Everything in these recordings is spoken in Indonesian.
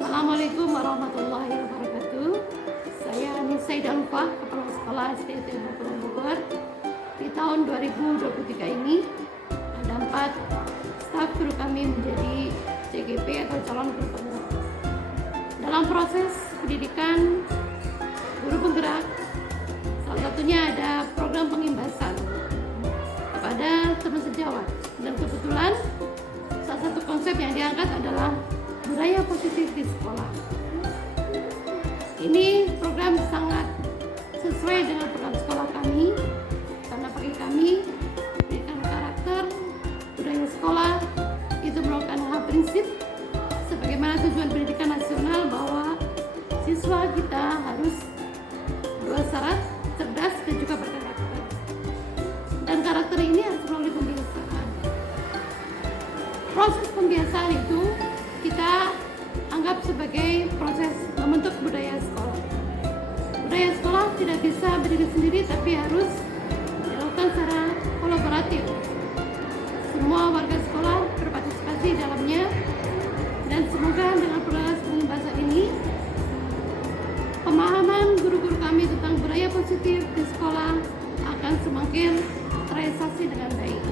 Assalamualaikum warahmatullahi wabarakatuh. Saya Nisa Dalfa, Kepala Sekolah SDT Bogor. Di tahun 2023 ini ada 4 staf guru kami menjadi CGP atau calon guru penggerak. Dalam proses pendidikan guru penggerak, salah satunya ada program pengimbasan kepada teman sejawat, dan kebetulan salah satu konsep yang diangkat adalah budaya positif di sekolah. Ini program sangat sesuai dengan program sekolah kami, karena bagi kami pendidikan karakter budaya sekolah itu merupakan hal prinsip sebagaimana tujuan pendidikan nasional, bahwa siswa kita harus dua syarat, cerdas dan juga berkarakter. Dan karakter ini harus melalui pembiasaan. Proses pembiasaan itu kita anggap sebagai proses membentuk budaya sekolah. Budaya sekolah tidak bisa berdiri sendiri, tapi harus dilakukan secara kolaboratif. Semua warga sekolah berpartisipasi dalamnya, dan semoga dengan proses pembahasan ini pemahaman guru-guru kami tentang budaya positif di sekolah akan semakin terrealisasi dengan baik.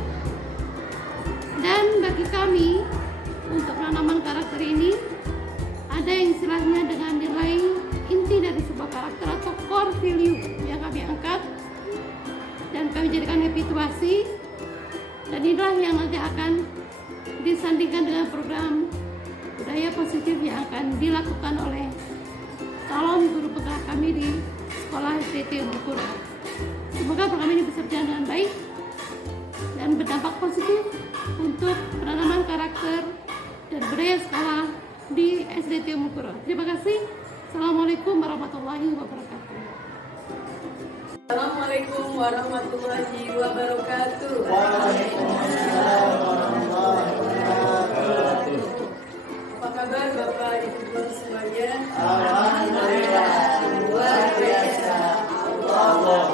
Dan bagi kami, untuk penanaman karakter ini ada yang istilahnya dengan nilai inti dari sebuah karakter atau core value yang kami angkat dan kami jadikan habituasi, dan inilah yang nanti akan disandingkan dengan program budaya positif yang akan dilakukan oleh calon guru penggerak kami di sekolah SDT Bogor. Semoga program ini bisa berjalan dengan baik dan berdampak positif untuk penanaman karakter dan budaya sekolah di SDT Bogor. Terima kasih. Assalamualaikum warahmatullahi wabarakatuh. Assalamualaikum warahmatullahi wabarakatuh. Waalaikumsalam warahmatullahi wabarakatuh. Apa kabar Bapak Ibu Guru semuanya? Alhamdulillah, luar biasa. Allah.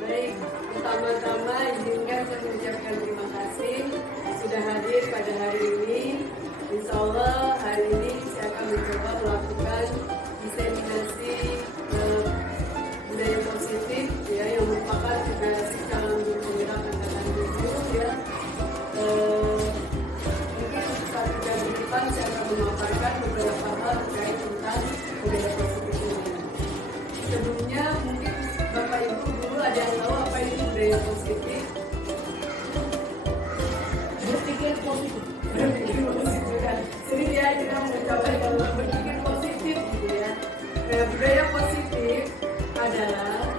Baik, pertama-tama izinkan saya mengucapkan terima kasih sudah hadir pada hari ini. Insya Allah hari ini saya akan mencoba melakukan diseminasi budaya positif ya, yang merupakan juga calon guru penggerak angkatan 7 ya. Mungkin untuk 1 jam ke depan saya akan memaparkan beberapa hal terkait tentang budaya positif ini. Sebelumnya mungkin Bapak Ibu dulu ada yang tahu apa itu budaya positif? Berpikir positif. Jadi dia kita mencapai kalau berpikir positif gitu ya. Nah, budaya positif adalah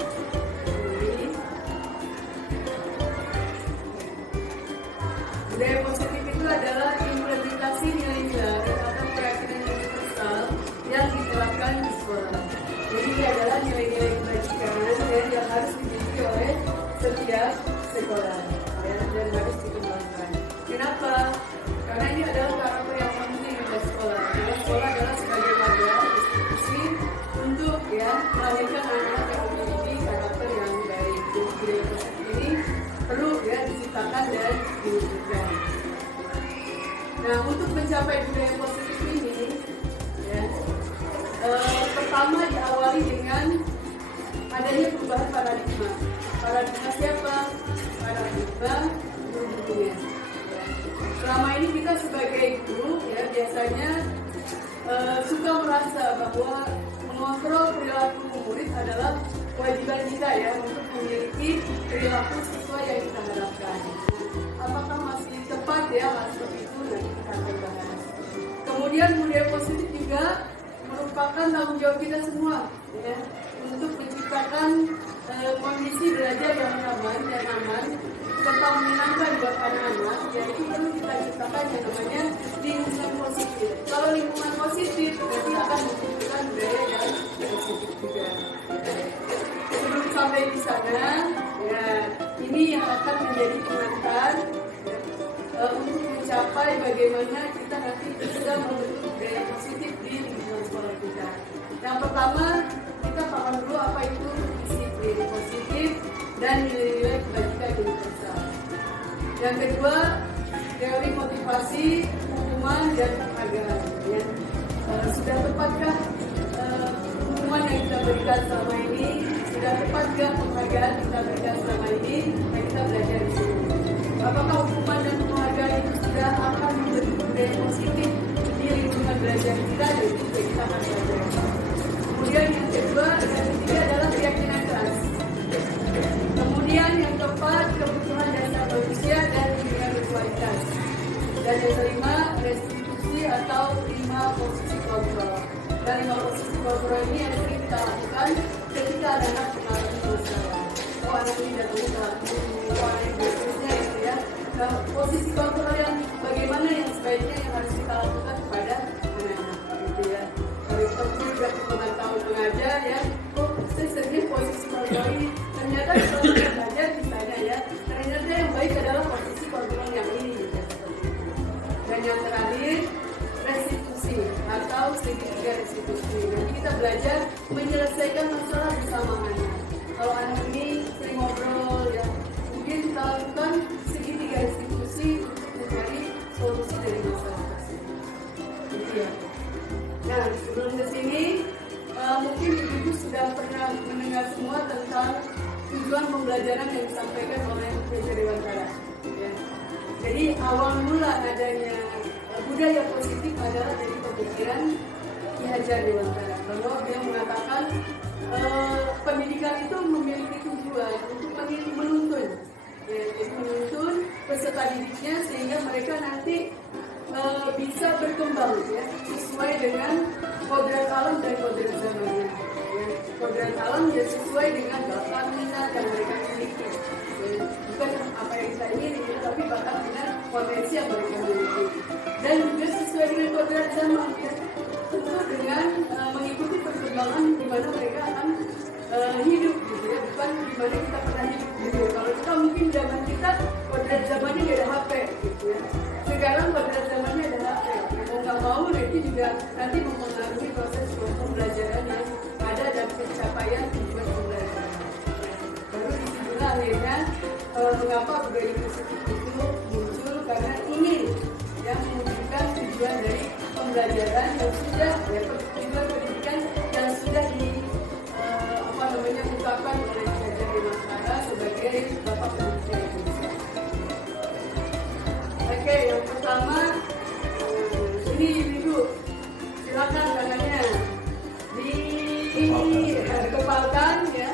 budaya positif itu adalah implementasi nilai-nilai atau keyakinan universal yang diterapkan di sekolah. Jadi ini adalah nilai-nilai kebajikan yang harus dimiliki oleh setiap sekolah ya, dan harus dikembangkan. Kenapa? Karena ini adalah karakter yang penting di sekolah. Karena sekolah adalah sebagai wadah institusi untuk ya melahirkan anak-anak yang memiliki karakter yang baik. Jadi budaya positif ini perlu ya diciptakan dan diwujudkan. Nah, untuk mencapai budaya positif ini, ya, pertama diawali dengan adanya perubahan paradigma. Paradigma siapa? Paradigma guru-gurunya. Selama ini kita sebagai guru ya biasanya suka merasa bahwa mengontrol perilaku murid adalah kewajiban kita ya untuk memiliki perilaku sesuai yang kita harapkan. Apakah masih tepat ya hal seperti itu? Nanti kita akan bahas. Kemudian budaya positif juga merupakan tanggung jawab kita semua ya untuk menciptakan kondisi belajar yang nyaman dan aman serta menyenangkan buat anak-anak, yaitu perlu kita ciptakan yang namanya lingkungan positif. Kalau lingkungan positif berarti akan menciptakan budaya yang positif juga. Sebelum sampai di sana, ya ini yang akan menjadi pengantar untuk mencapai bagaimana kita nanti bisa membentuk budaya positif di lingkungan sekolah kita. Yang pertama, kita paham dulu apa itu disiplin positif dan nilai-nilai kebajikan universal. Yang kedua, teori motivasi, hukuman dan penghargaan. Ya. tepatkah hukuman yang kita berikan selama ini? Sudah tepatkah penghargaan kita berikan selama ini? Dan kita belajar di sini. Apakah hukuman dan penghargaan itu sudah akan membentuk budaya positif di lingkungan belajar kita dan juga kita akan belajar. Kemudian yang kedua dan ketiga adalah keyakinan keras. Kemudian yang keempat, kebutuhan dasar manusia dan bimbingan berkualitas. Dan yang kelima, restitusi atau 5 posisi kontrol. Dan 5 posisi kontrol ini yang sering kita lakukan ketika ada anak mengalami masalah. Oh, anak ini datang ke anak yang berikutnya gitu ya. Nah, posisi kontrol yang bagaimana yang sebaiknya yang harus kita lakukan kepada anak-anak gitu ya. Kalau kita juga pengetahuan mengajar ya, oh saya sering posisi kontrol ini. Ternyata kalau kita belajar misalnya ya, ternyata yang baik adalah posisi kontrol yang ini gitu. Dan yang terakhir, restitusi atau segitiga restitusi. Nanti kita belajar menyelesaikan masalah bersama anak. Kalau anak ini sering ngobrol ya, mungkin kita lakukan segitiga restitusi untuk mencari solusi dari masalah tersebut. Gitu ya. Nah, sebelum ke sini, mungkin ibu sudah pernah mendengar semua tentang tujuan pembelajaran yang disampaikan oleh PJ Dewantara. Ya. Jadi awal mula adanya budaya positif adalah dari pemikiran Ki Hajar Dewantara. Bahwa dia mengatakan pendidikan itu memiliki tujuan untuk menuntun, ya, jadi menuntun peserta didiknya sehingga mereka nanti bisa berkembang ya, sesuai dengan kodrat alam dan kodrat zamannya. Ya, kodrat alam ya sesuai dengan bakat minat yang mereka miliki. Ya, bukan apa yang kita ingin, tapi bakat minat potensi yang mereka miliki. Dan juga sesuai dengan kodrat zaman ya, tentu dengan mengikuti perkembangan di mana mereka akan hidup gitu ya, bukan di mana kita pernah hidup gitu. Kalau kita mungkin zaman kita kodrat zamannya nggak ada HP gitu ya. Sekarang kodrat zamannya ada HP. Mau nggak mau itu juga nanti mempengaruhi proses pembelajaran yang ada dan pencapaian tujuan pembelajaran. Baru disitulah akhirnya mengapa budaya positif itu muncul karena ingin yang mewujudkan tujuan dari pembelajaran yang sudah ya, tujuan pendidikan yang sudah diungkapkan oleh Ki Hajar Dewantara sebagai Bapak Pendidikan Indonesia. Oke, yang pertama ini ibu, silakan tangannya dikepalkan ya,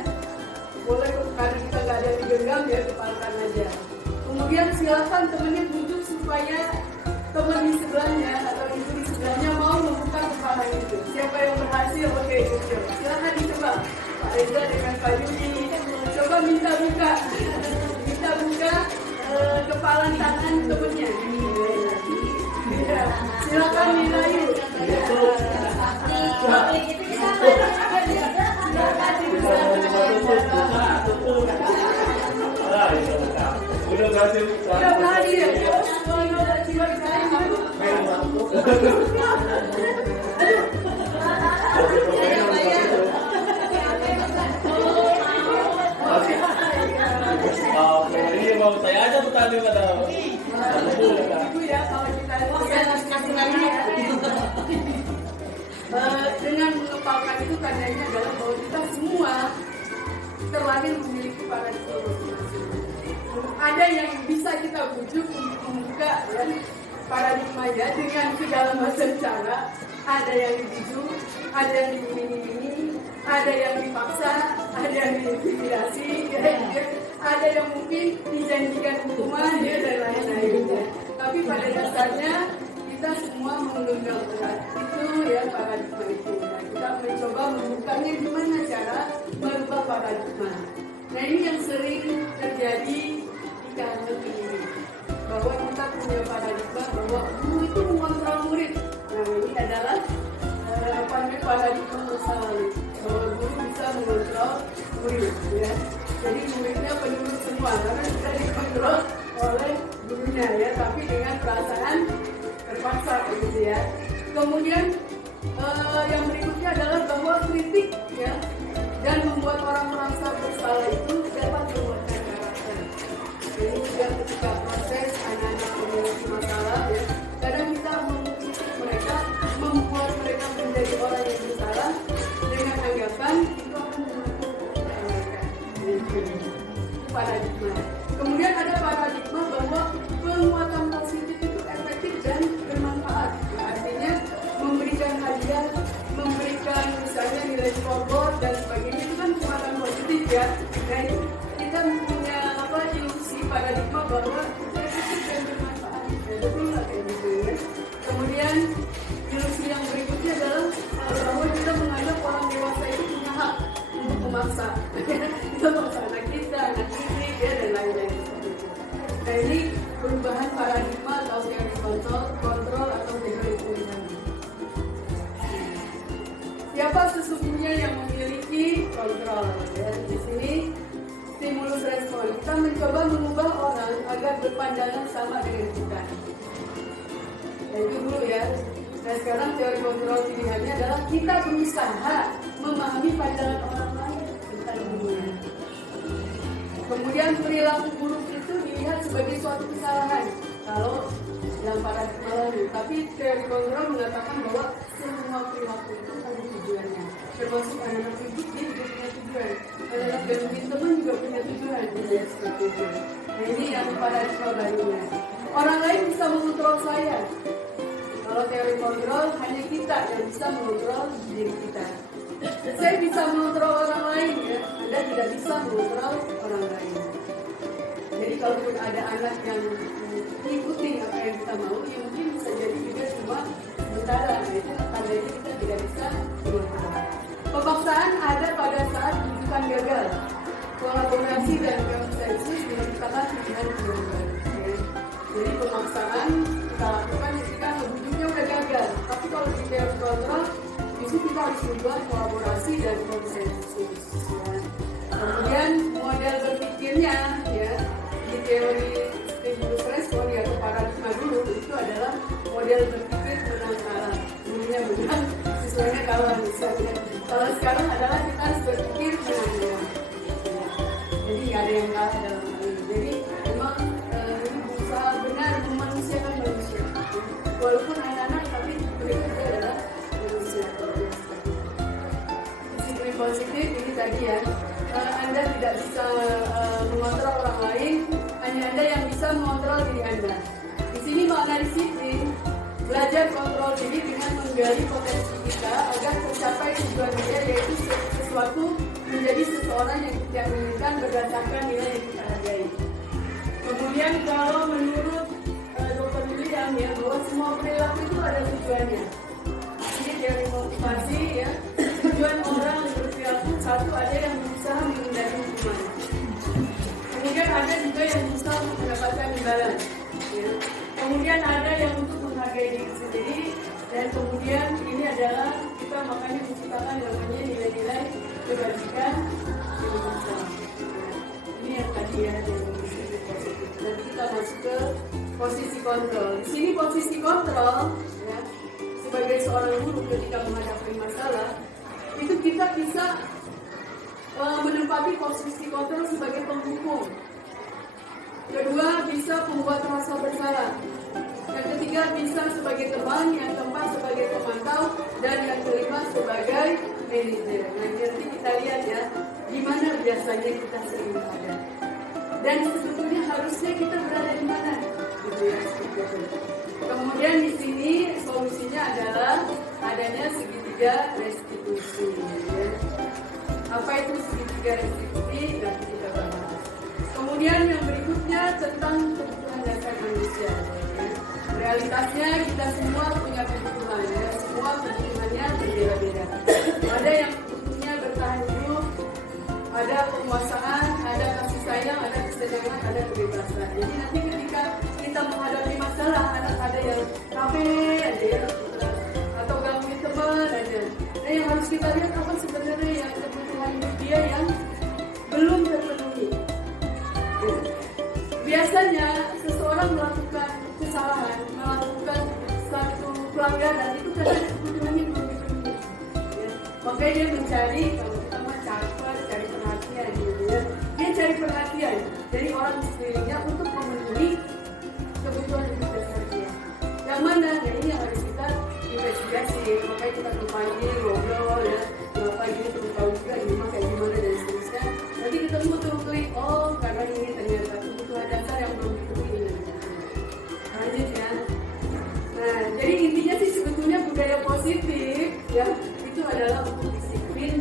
boleh karena kita nggak ada yang digenggam ya, kepalkan aja. Kemudian silakan temannya duduk supaya teman di sebelahnya atau ibu di sebelahnya mau membuka kepala itu. Siapa yang berhasil? Oke, silakan dicoba. Pak Reza dengan Pak Yudi, coba minta buka kepala tangan temannya. Ya, silakan Nilayu. Udah berhasil. Udah berhasil. Ini mau saya aja tuh tadi pada. Ibu ya, kalau kita kasih lagi ya. Dengan mengepalkan itu tandanya adalah bahwa kita semua terlahir memiliki paradigma masing-masing. Ada yang bisa kita bujuk untuk membuka ya, paradigmanya dengan segala macam cara. Ada yang dibujuk, ada yang diiming-imingi, ada yang dipaksa, ada yang diintimidasi, ya, ada yang mungkin dijanjikan hukuman ya, dan lain-lain. Ya. Tapi pada dasarnya kita semua menggenggam erat itu ya paradigma itu. Nah, kita mencoba membukanya gimana cara merubah paradigma. Nah ini yang sering terjadi di kalangan ini, bahwa kita punya paradigma bahwa guru itu mengontrol murid. Nah ini adalah paradigma masa lalu, bahwa guru bisa mengontrol murid ya. Jadi muridnya penurut semua karena kita dikontrol oleh gurunya ya, tapi dengan perasaan terpaksa gitu ya. Kemudian yang berikutnya adalah bahwa kritik ya dan membuat orang merasa bersalah itu dapat membuatkan karakter. Jadi juga ketika proses anak-anak memiliki masalah ya, kadang kita mengkritik mereka, membuat mereka menjadi orang menjadi korban dan sebagainya itu kan kekuatan positif ya. Dan kita punya ilusi paradigma bahwa kita itu dan bermanfaat. Ya, betul nggak kayak gitu ya. Kemudian ilusi yang berikutnya adalah bahwa kita menganggap orang dewasa itu punya hak untuk memaksa. Kita memaksa anak kita, anak didik ya, dan lain-lain seperti itu. Nah ini perubahan paradigma atau teori kontrol atau teori pilihan. Siapa sesungguhnya yang memiliki kontrol? Ya, di sini stimulus respon. Kita mencoba mengubah orang agar berpandangan sama dengan kita. Ya, itu dulu ya. Nah sekarang teori kontrol pilihannya adalah kita berusaha memahami pandangan orang lain tentang dunia. Kemudian perilaku buruk itu dilihat sebagai suatu kesalahan kalau dalam paradigma lalu. Tapi teori kontrol mengatakan bahwa semua perilaku itu ada tujuannya. Termasuk anak-anak hidup dia juga punya tujuan. Anak-anak gangguin teman juga punya tujuan. Ya, seperti itu. Nah ini yang paradigma barunya. Orang lain bisa mengontrol saya. Kalau teori kontrol hanya kita yang bisa mengontrol diri kita. Saya bisa mengontrol orang lain ya. Anda tidak bisa mengontrol orang lain. Jadi kalau ada anak yang ikuti apa yang kita mau, ya mungkin bisa jadi juga cuma sementara. Itu tandanya kita tidak bisa mengontrol. Pemaksaan ada pada saat rujukan gagal. Kolaborasi dan konsensus merupakan pilihan gagal. Jadi pemaksaan kita lakukan ketika wujudnya udah gagal. Tapi kalau di teori kontrol, justru kita harus membuat kolaborasi dan konsensus. Ya. Kemudian model berpikirnya, ya di teori stimulus respon atau paradigma dulu itu adalah model berpikir menang kalah. Dulunya menang, siswanya kalah misalnya. Kalau sekarang adalah kita harus berpikir menang. Jadi nggak ada yang kalah dalam hal ini. Jadi memang ini berusaha benar memanusiakan manusia. Walaupun anak-anak tapi mereka juga adalah manusia. Disiplin positif ini tadi ya. Anda tidak bisa mengontrol orang lain, hanya Anda yang bisa mengontrol diri Anda. Di sini makna disiplin, belajar kontrol diri dengan menggali potensi kita agar tercapai tujuan dia, yaitu sesuatu menjadi seseorang yang kita inginkan berdasarkan nilai yang kita hargai. Kemudian kalau menurut Dr. William ya, bahwa semua perilaku itu ada tujuannya. Ini teori motivasi ya. Tujuan orang berperilaku, satu ada yang berusaha menghindari hukuman. Kemudian ada juga yang berusaha untuk mendapatkan imbalan. Ya. Kemudian ada yang untuk menghargai diri sendiri. Dan kemudian ini adalah kita makanya menciptakan namanya nilai-nilai kebajikan yang bersama. Ini yang tadi ya yang positif. Nanti kita masuk ke posisi kontrol. Di sini posisi kontrol ya, sebagai seorang guru ketika menghadapi masalah itu kita bisa menempati posisi kontrol sebagai penghukum. Kedua, bisa membuat rasa bersalah. Yang ketiga, bisa sebagai teman. Yang keempat, sebagai pemantau. Dan yang kelima, sebagai manajer. Nah, nanti kita lihat ya, di mana biasanya kita sering berada. Dan sebetulnya harusnya kita berada di mana, gitu ya. Kemudian di sini solusinya adalah adanya segitiga restitusi. Ya. Apa itu segitiga restitusi? Nanti kita bahas. Kemudian yang berikutnya tentang kebutuhan dasar manusia. Ya. Realitasnya kita semua punya kebutuhan, ya. Semua kebutuhannya berbeda-beda. Ada yang butuhnya bertahan hidup, ada penguasaan, ada kasih sayang, ada kesenangan, ada kebebasan. Jadi nanti ketika kita menghadapi masalah, ada yang kafe aja ya, atau gangguin teman aja. Nah yang harus kita lihat apa sebenarnya yang kebutuhan hidup dia yang belum terpenuhi. Biasanya seseorang melakukan kesalahan, melakukan satu pelanggaran itu karena kebutuhannya belum dipenuhi. Ya. Makanya dia mencari, kalau kita mah caper, cari perhatian gitu ya. Dia cari perhatian dari orang sekelilingnya untuk memenuhi kebutuhan hidup dasar dia. Yang mana? Nah ini yang harus kita investigasi. Makanya kita kampanye, ngobrol ya. Kenapa ini perlu tahu juga ini mah kayak gimana dan seterusnya. Nanti ketemu tuh klik, oh karena ini ternyata kebutuhan dasar yang belum dipenuhi. Lanjut ya. Nah jadi intinya sih sebetulnya budaya positif ya itu adalah untuk disiplin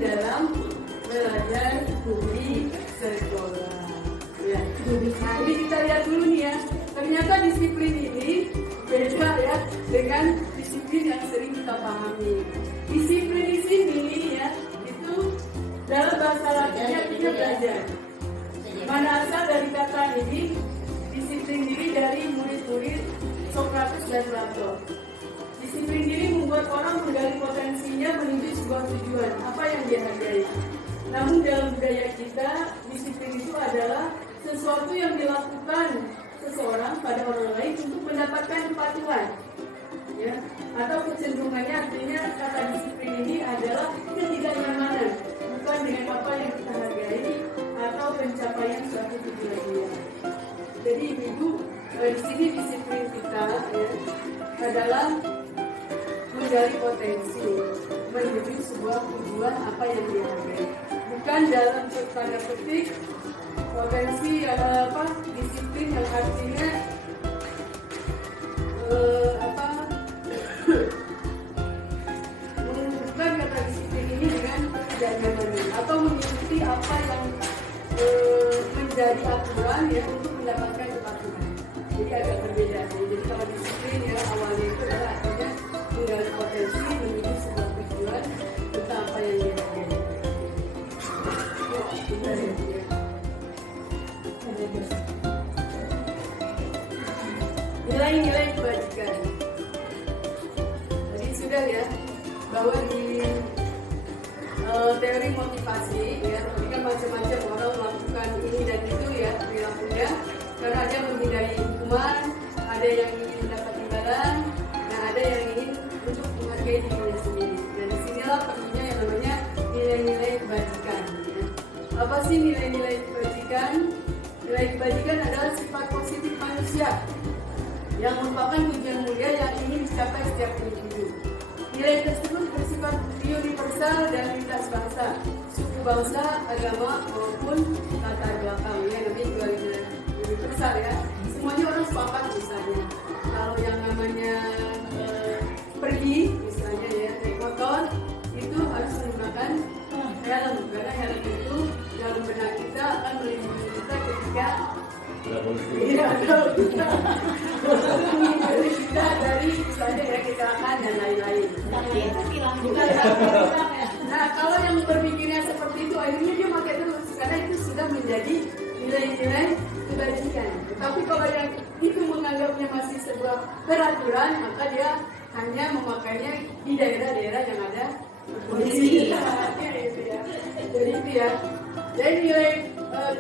artinya belajar. Mana asal dari kata ini, disiplin diri dari murid-murid Sokrates dan Plato. Disiplin diri membuat orang menggali potensinya menuju sebuah tujuan, apa yang dia hargai. Namun dalam budaya kita, disiplin itu adalah sesuatu yang dilakukan seseorang pada orang lain untuk mendapatkan kepatuhan. Ya, atau kecenderungannya artinya kata disiplin ini adalah ketidaknyamanan, bukan dengan apa yang kita hargai atau pencapaian suatu tujuan dia. Jadi ibu di sini disiplin kita ya, adalah menggali potensi menuju sebuah tujuan apa yang dia hargai. Bukan dalam tanda petik potensi adalah apa disiplin yang artinya menghubungkan kata disiplin ini dengan ketidaknyamanan atau mengikuti apa yang menjadi aturan ya untuk mendapatkan kepatuhan. Jadi agak berbeda. Jadi kalau disiplin ya awalnya itu adalah artinya menggali potensi menuju sebuah tujuan tentang apa yang dia hargai. Nilai-nilai kebajikan. Tadi sudah ya bahwa di teori motivasi ya, tapi kan macam-macam orang melakukan ini dan itu ya perilakunya karena ada yang menghindari hukuman, ada yang ingin mendapat imbalan, dan ada yang ingin untuk menghargai dirinya sendiri. Dan disinilah perlunya yang namanya nilai-nilai kebajikan. Ya. Apa sih nilai-nilai kebajikan? Nilai kebajikan adalah sifat positif manusia yang merupakan tujuan mulia yang ingin dicapai setiap individu. Nilai tersebut bersifat universal dan lintas bangsa, suku bangsa, agama maupun latar belakang. Ya, namanya juga nilai universal ya. Semuanya orang sepakat misalnya. Kalau yang namanya pergi misalnya ya naik motor itu harus menggunakan helm karena helm itu dalam benak kita akan melindungi kita ketika menghindari kita dari misalnya ya kecelakaan dan lain-lain. Nah kalau yang berpikirnya seperti itu akhirnya dia pakai terus karena itu sudah menjadi nilai-nilai kebajikan. Tapi kalau yang itu menganggapnya masih sebuah peraturan maka dia hanya memakainya di daerah-daerah yang ada polisi. Jadi itu ya. Jadi nilai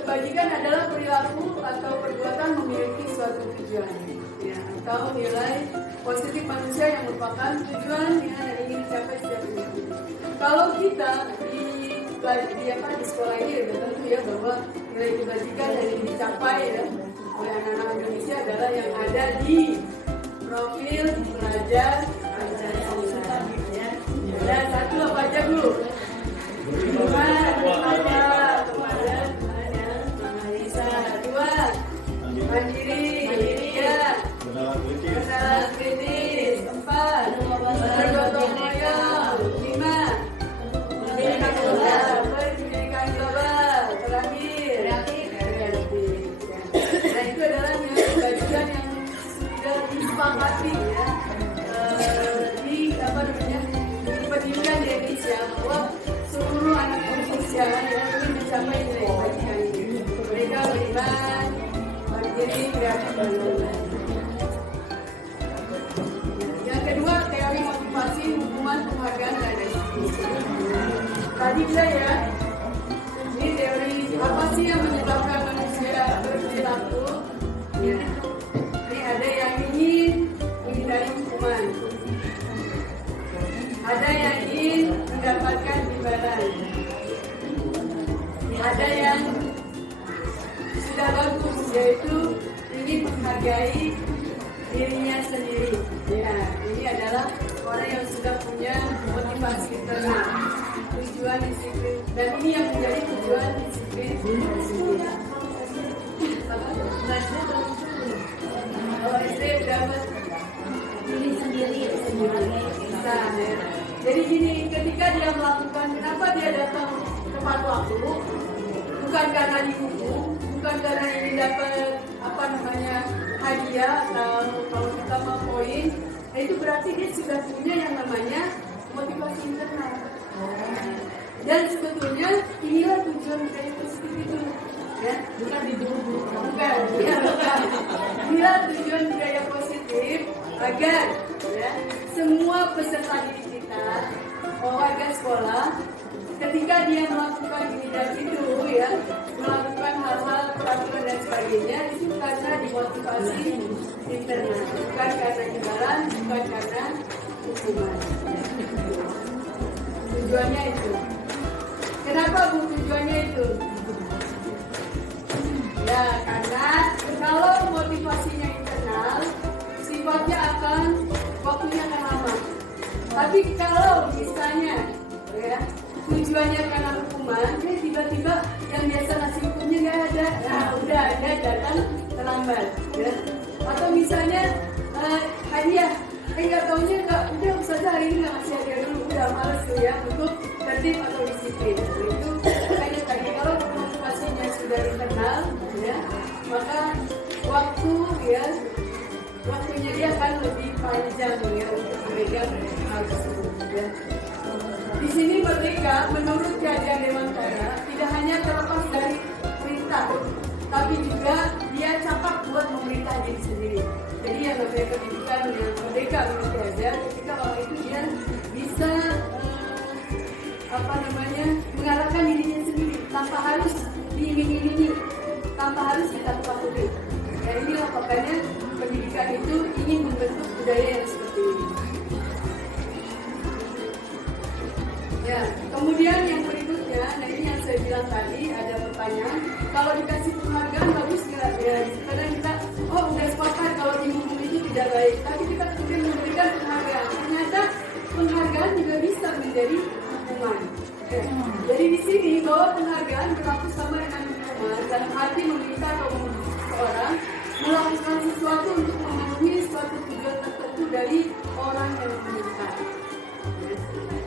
kebajikan adalah perilaku atau perbuatan memiliki suatu tujuan, ya, atau nilai positif manusia yang merupakan tujuan yang ingin dicapai setiap individu. Kalau kita di sekolah ini ya tentu ya bahwa nilai kebajikan yang ingin dicapai ya oleh anak-anak Indonesia adalah yang ada di profil pelajar Pancasila. Ya, satu apa aja dulu? Mandiri, ya, bersama kritis, 4, bergotong royong, 5, pendidikan global, terakhir. Nah itu adalah nilai kebajikan yang sudah disepakati ya di pendidikan di Indonesia bahwa seluruh anak Indonesia yang ingin mencapai nilai kebajikan ini mereka beriman, mandiri, kreatif dan lain-lain. Yang kedua teori motivasi, hukuman, penghargaan dan restitusi. Tadi saya ini teori apa sih yang menyebabkan manusia berperilaku? Ya. Ini ada yang ingin menghindari hukuman, ada yang ingin mendapatkan imbalan, ada yang sudah bagus yaitu ingin menghargai dirinya sendiri. Ya, ini adalah orang yang sudah punya motivasi internal, tujuan disiplin, dan ini yang menjadi tujuan disiplin. Kalau SD dapat diri sendiri, bisa. Ya. Jadi gini, ketika dia melakukan, kenapa dia datang tepat waktu? Bukan karena dihukum, bukan karena ini dapat hadiah atau kalau kita mau poin, itu berarti dia sudah punya yang namanya motivasi internal. Dan sebetulnya inilah tujuan budaya positif itu. Ya, bukan diburu-buru, bukan. Ya, bukan. Inilah tujuan budaya positif agar ya, semua peserta didik kita, warga sekolah, ketika dia melakukan ini dan itu ya, melakukan hal-hal peraturan dan sebagainya itu karena dimotivasi internal, bukan karena imbalan, bukan karena hukuman. Tujuannya itu. Kenapa Bu tujuannya itu? Ya, karena kalau motivasinya internal, sifatnya waktunya akan lama. Tapi kalau misalnya, ya, tujuannya karena hukuman, tiba-tiba yang biasa ngasih hukumnya nggak ada, nah udah dia datang terlambat. Ya. Atau misalnya hadiah, nggak taunya udah saja hari ini nggak ngasih hadiah dulu, udah males tuh ya untuk tertib atau disiplin. Itu makanya tadi kalau motivasinya sudah internal, ya, maka waktunya dia akan lebih panjang ya untuk memegang hal tersebut. Ya. Di sini Merdeka menurut Kajian Dewantara tidak hanya terlepas dari perintah, tapi juga dia capak buat memerintah diri sendiri. Jadi yang namanya pendidikan yang merdeka menurut Kajian, ketika orang itu dia bisa mengarahkan dirinya sendiri tanpa harus diiming-imingi, tanpa harus ditakut-takuti. Ya inilah makanya pendidikan itu ingin membentuk budaya yang seperti ini. Ya, kemudian yang berikutnya, nah ini yang saya bilang tadi ada pertanyaan, kalau dikasih penghargaan bagus nggak? Ya, kadang kita, udah sepakat kalau dihukum itu tidak baik, tapi kita kemudian memberikan penghargaan. Ternyata penghargaan juga bisa menjadi hukuman. Ya. Jadi di sini bahwa penghargaan berlaku sama dengan hukuman, dalam arti meminta atau menuntut seseorang melakukan sesuatu untuk memenuhi suatu tujuan tertentu dari orang yang meminta.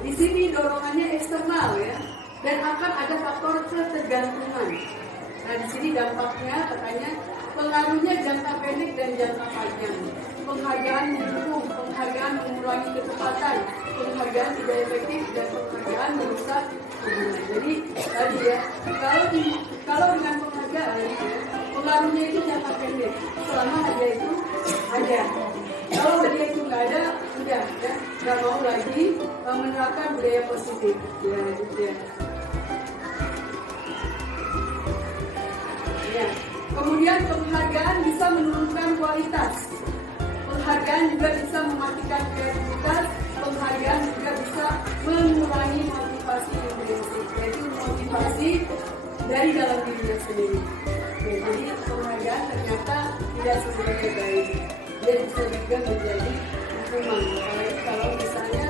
Di sini dorongannya eksternal ya, dan akan ada faktor ketergantungan. Nah di sini dampaknya katanya pengaruhnya jangka pendek dan jangka panjang. Penghargaan mendukung, penghargaan mengurangi kecepatan, penghargaan tidak efektif dan penghargaan merusak hubungan. Jadi tadi ya, kalau dengan penghargaan ya, pengaruhnya itu jangka pendek. Selama hadiah itu ada. Kalau hadiah itu nggak ada, udah ya, nggak mau lagi menerapkan budaya positif. Ya, gitu ya. Ya. Kemudian penghargaan bisa menurunkan kualitas. Penghargaan juga bisa mematikan kreativitas. Penghargaan juga bisa mengurangi motivasi intrinsik, yaitu motivasi dari dalam dirinya sendiri. Ya, jadi penghargaan ternyata tidak semuanya baik. Dia bisa juga menjadi hukuman. Apalagi kalau misalnya,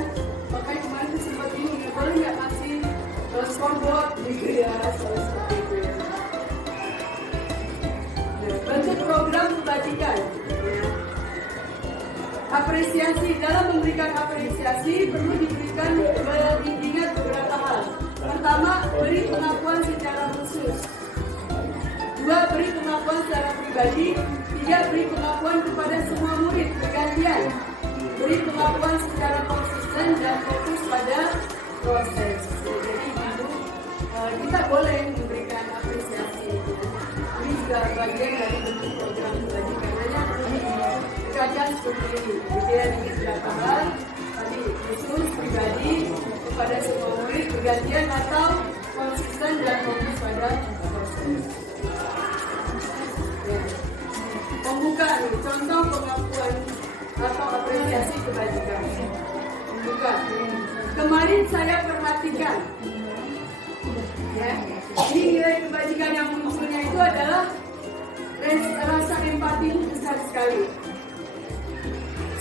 makanya kemarin itu sempat bingung, ya boleh nggak kasih scoreboard gitu ya, seperti itu ya. Bentuk program kebajikan. Apresiasi, dalam memberikan apresiasi perlu diberikan diingat beberapa hal. Pertama, beri pengakuan secara khusus. 2, beri pengakuan secara pribadi. 3, beri pengakuan kepada semua murid bergantian. Beri pengakuan secara konsisten dan fokus pada proses. Jadi itu kita boleh memberikan apresiasi. Ini juga bagian dari bentuk program kebajikan. Kajian seperti ini, dia ingin beberapa hal tadi khusus pribadi kepada semua murid bergantian atau konsisten dan fokus pada proses. Ya. Pembukaan, contoh pengakuan atau apresiasi kebajikan. Pembuka. Kemarin saya perhatikan, ya, ini nilai kebajikan yang munculnya itu adalah rasa empati besar sekali.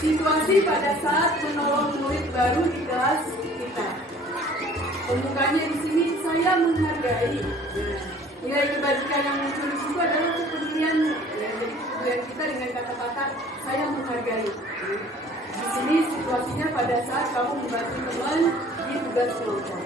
Situasi pada saat menolong murid baru di kelas kita. Pembukanya di sini, saya menghargai. Nilai kebajikan yang muncul di situ adalah kepedulian. Jadi kepedulian kita dengan kata-kata saya menghargai. Di sini situasinya pada saat kamu membantu teman di tugas kelompok.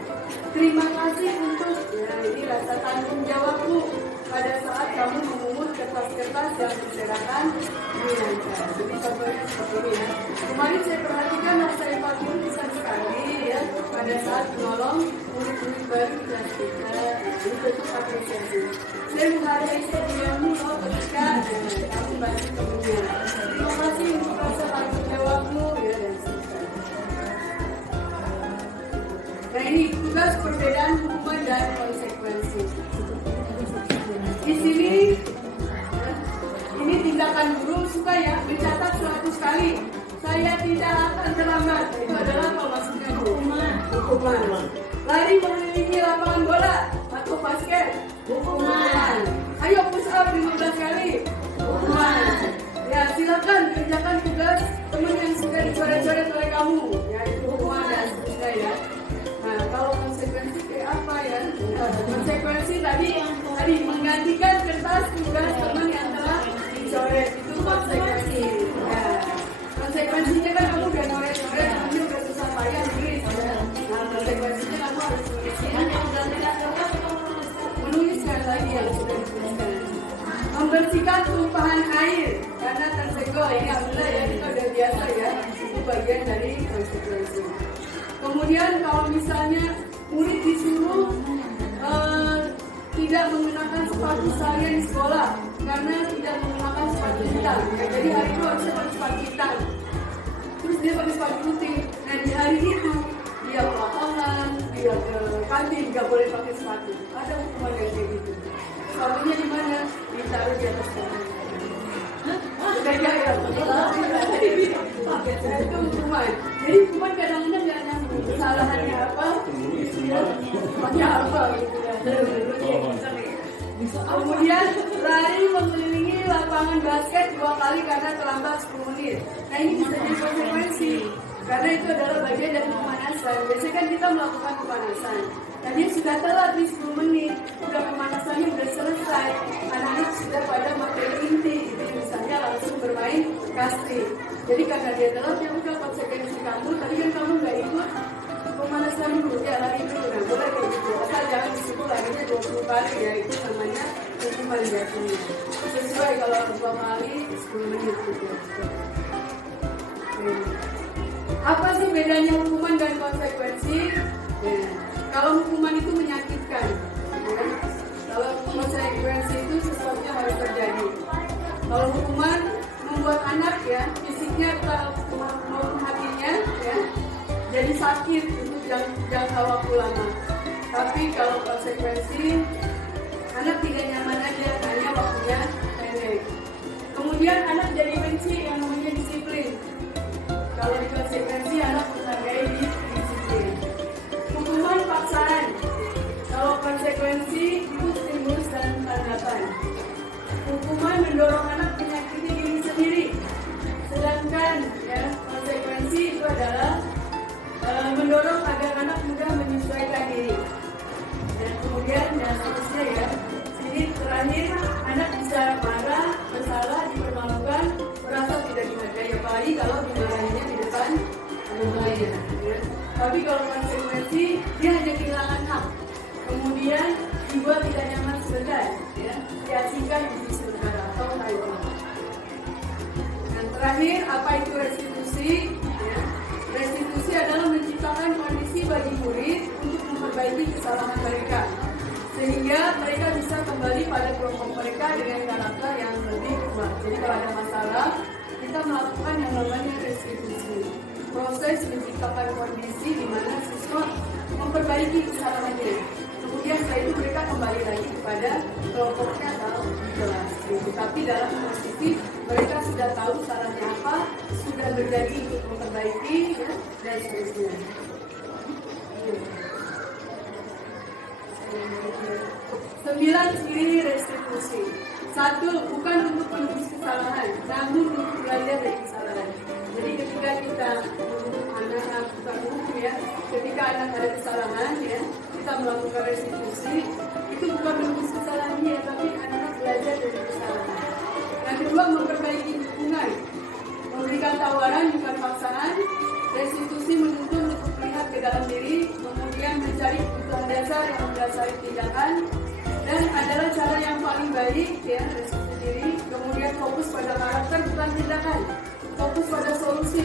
Terima kasih untuk ini rasa tanggung jawabmu pada saat kamu memungut kertas-kertas yang berserakan di lancar. Jadi contohnya seperti ini ya. Kemarin saya perhatikan rasa empati itu besar sekali ya pada saat menolong murid-murid baru di kelas kita. Ini bentuk apresiasi. Saya menghargai sediamu ketika kamu bantu kemudian. Terima kasih untuk rasa tanggung jawabmu ya dan seterusnya. Nah ini tugas perbedaan hukuman dan konsekuensi. Di sini ini tindakan guru suka ya mencatat 100 kali. Saya tidak akan terlambat. Itu adalah apa maksudnya hukuman. Lari mengelilingi lapangan bola atau basket, hukuman. Ayo push up 15 kali, hukuman. Ya silakan kerjakan tugas teman yang suka dicoret-coret oleh kamu. Ya itu hukuman dan seterusnya ya. Nah kalau konsekuensi kayak apa ya? Konsekuensi tadi menggantikan kertas tugas teman yang telah dicoret itu konsekuensi. Ya. Konsekuensinya kan kamu udah coret-coret, kamu udah susah payah nulis ya. Nah konsekuensinya kamu harus menuliskan lagi yang sudah dituliskan. Membersihkan tumpahan air karena tersenggol. Ini alhamdulillah ya kita udah biasa ya. Itu bagian dari konsekuensi. Kemudian kalau misalnya murid disuruh tidak menggunakan sepatu seharian di sekolah karena tidak menggunakan sepatu hitam. Ya, jadi hari itu harusnya pakai sepatu hitam. Terus dia pakai sepatu putih. Nah di hari itu dia ke lapangan, dia ke kantin, nggak boleh pakai sepatu. Ada hukuman yang kayak gitu. Sepatunya di mana? Ditaruh di atas tangan. Itu hukuman. Jadi hukuman kadang-kadang nggak nyambung. Kesalahannya apa? Hukumannya apa? Gitu ya. Kemudian lari mengelilingi lapangan basket 2 kali karena terlambat 10 menit. Nah ini bisa jadi konsekuensi karena itu adalah bagian dari pemanasan. Biasanya kan kita melakukan pemanasan. Nah dia sudah telat di 10 menit, udah pemanasannya udah selesai. Anak-anak sudah pada materi inti, gitu. Misalnya langsung bermain kasti. Jadi karena dia telat ya udah konsekuensi kamu. Tadi kan kamu nggak ikut pemanasan dulu, ya lari dulu. Nah boleh kayak gitu. Asal jangan disitu larinya 20 kali ya itu namanya hukuman jatuhnya. Sesuai kalau 2 kali 10 menit gitu. Apa sih bedanya hukuman dan konsekuensi? Ya. Kalau hukuman itu menyakitkan, ya. Kalau konsekuensi itu sesuatu yang harus terjadi. Kalau hukuman membuat anak ya fisiknya maupun hatinya ya jadi sakit untuk jangka waktu lama. Tapi kalau konsekuensi anak tidak nyaman aja hanya waktunya pendek. Kemudian anak jadi benci yang namanya disiplin. Kalau di konsekuensi anak menghargai disiplin. Hukuman paksaan. Kalau konsekuensi itu stimulus dan tanggapan. Hukuman mendorong anak menyakiti diri sendiri. Sedangkan ya konsekuensi itu adalah mendorong agar anak mudah menyesuaikan diri. Dan kemudian dan seterusnya ya. Jadi terakhir anak bisa marah, bersalah, dipermalukan, merasa tidak dihargai. Apalagi kalau dimarahinya di depan orang lain. Ya. Tapi kalau konsekuensi dia hanya kehilangan hak. Kemudian dibuat tidak nyaman sebentar, ya, diasingkan di sebentar atau lain. Dan terakhir apa itu restitusi? Ya. Restitusi adalah menciptakan kondisi bagi murid untuk memperbaiki kesalahan mereka, sehingga mereka bisa kembali pada kelompok mereka dengan karakter yang lebih kuat. Jadi kalau ada masalah, kita melakukan yang namanya restitusi. Proses menciptakan kondisi di mana siswa memperbaiki kesalahannya. Kemudian setelah itu mereka kembali lagi kepada kelompoknya atau kelas. Tapi dalam posisi mereka sudah tahu salahnya apa, sudah berjanji untuk memperbaiki ya, dan seterusnya. 9 ciri restitusi. 1. Bukan untuk menembus kesalahan, namun untuk belajar dari kesalahan. Jadi ketika kita anak-anak bukan hukum ya, ketika anak ada kesalahan ya, kita melakukan restitusi, itu bukan menembus kesalahannya, tapi anak belajar dari kesalahan. Yang kedua, memperbaiki hubungan, memberikan tawaran bukan paksaan. Restitusi menuntun untuk melihat ke dalam diri, kemudian mencari kebutuhan dasar yang mendasari tindakan, dan adalah cara yang paling baik ya restitusi diri. Kemudian fokus pada karakter bukan tindakan, fokus pada solusi,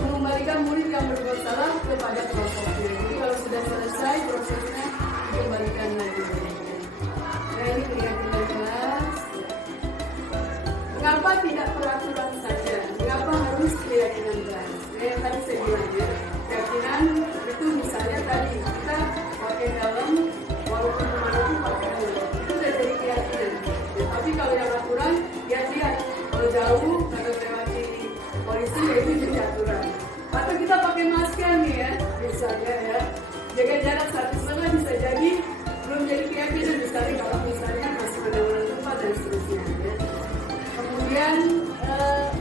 mengembalikan murid yang berbuat salah kepada kelompoknya. Jadi kalau sudah selesai prosesnya dikembalikan lagi. jarak 1,5 bisa jadi belum jadi keyakinan, misalnya kalau misalnya masih ada orang tua dan seterusnya ya. Kemudian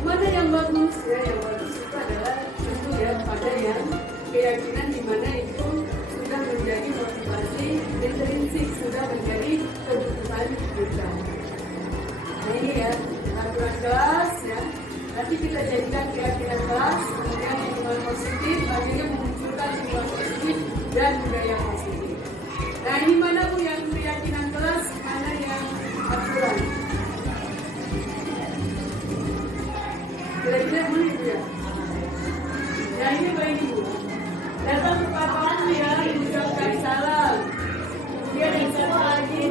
mana yang bagus ya, yang bagus itu adalah tentu ya pada yang keyakinan di mana itu sudah menjadi motivasi intrinsik, sudah menjadi kebutuhan kita. Nah ini ya aturan kelas ya, nanti kita jadikan keyakinan kelas, kemudian lingkungan positif, akhirnya memunculkan lingkungan positif dan budaya positif. Nah ini mana Bu yang keyakinan kelas, mana yang aturan? Kira-kira mana Ibu ya? Nah ini Bapak Ibu, datang ke paparan ya, mengucapkan salam. Kemudian yang satu lagi,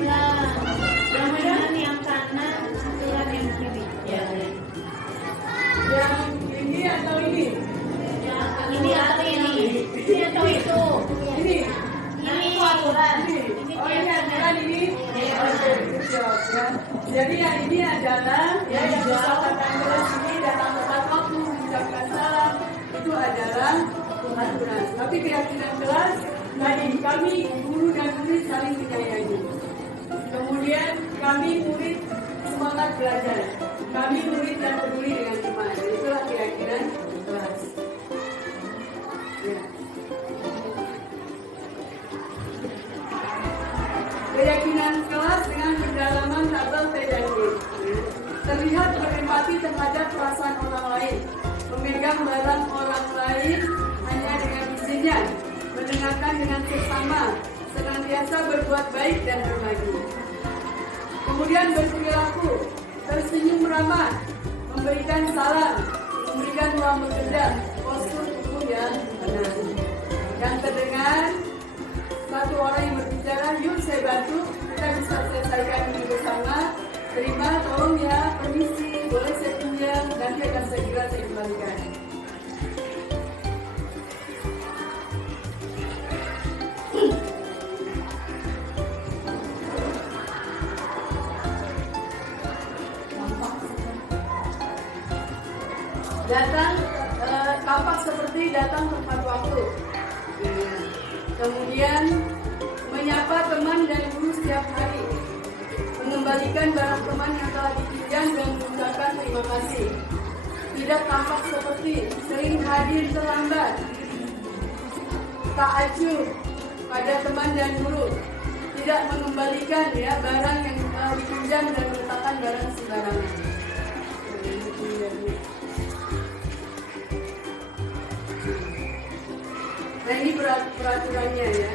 yang mana? Yang kanan, aturan yang kiri. Ya. Yang ini atau ini? Ini atau ini? Ini atau itu? Ini. Ini aturan. Oh ini aturan ini. Oke, good job, ya. Jadi yang ini adalah ya yang disampaikan kelas ini datang tepat waktu mengucapkan salam itu adalah aturan. Tapi keyakinan kelas tadi kami guru dan murid saling menyayangi. Kemudian kami murid semangat belajar. Kami murid dan peduli dengan teman. Itulah keyakinan kelas. Ya. Keyakinan kelas dengan pendalaman tabel P dan D. Terlihat berempati terhadap perasaan orang lain, memegang barang orang lain hanya dengan izinnya, mendengarkan dengan seksama, senantiasa berbuat baik dan berbagi. Kemudian berperilaku, tersenyum ramah, memberikan salam, memberikan ruang bekerja, postur tubuh yang benar. Yang terdengar, satu orang yang berbicara, yuk saya bantu, kita bisa selesaikan ini bersama. Terima, tolong ya, permisi, boleh saya pinjam, nanti akan segera saya kembalikan. Datang tampak seperti datang tepat waktu. Kemudian menyapa teman dan guru setiap hari, mengembalikan barang teman yang telah dipinjam dan mengucapkan terima kasih. Tidak tampak seperti sering hadir terlambat, tak acuh pada teman dan guru, tidak mengembalikan ya barang yang telah dipinjam dan meletakkan barang sembarangan. Nah ini peraturannya ya.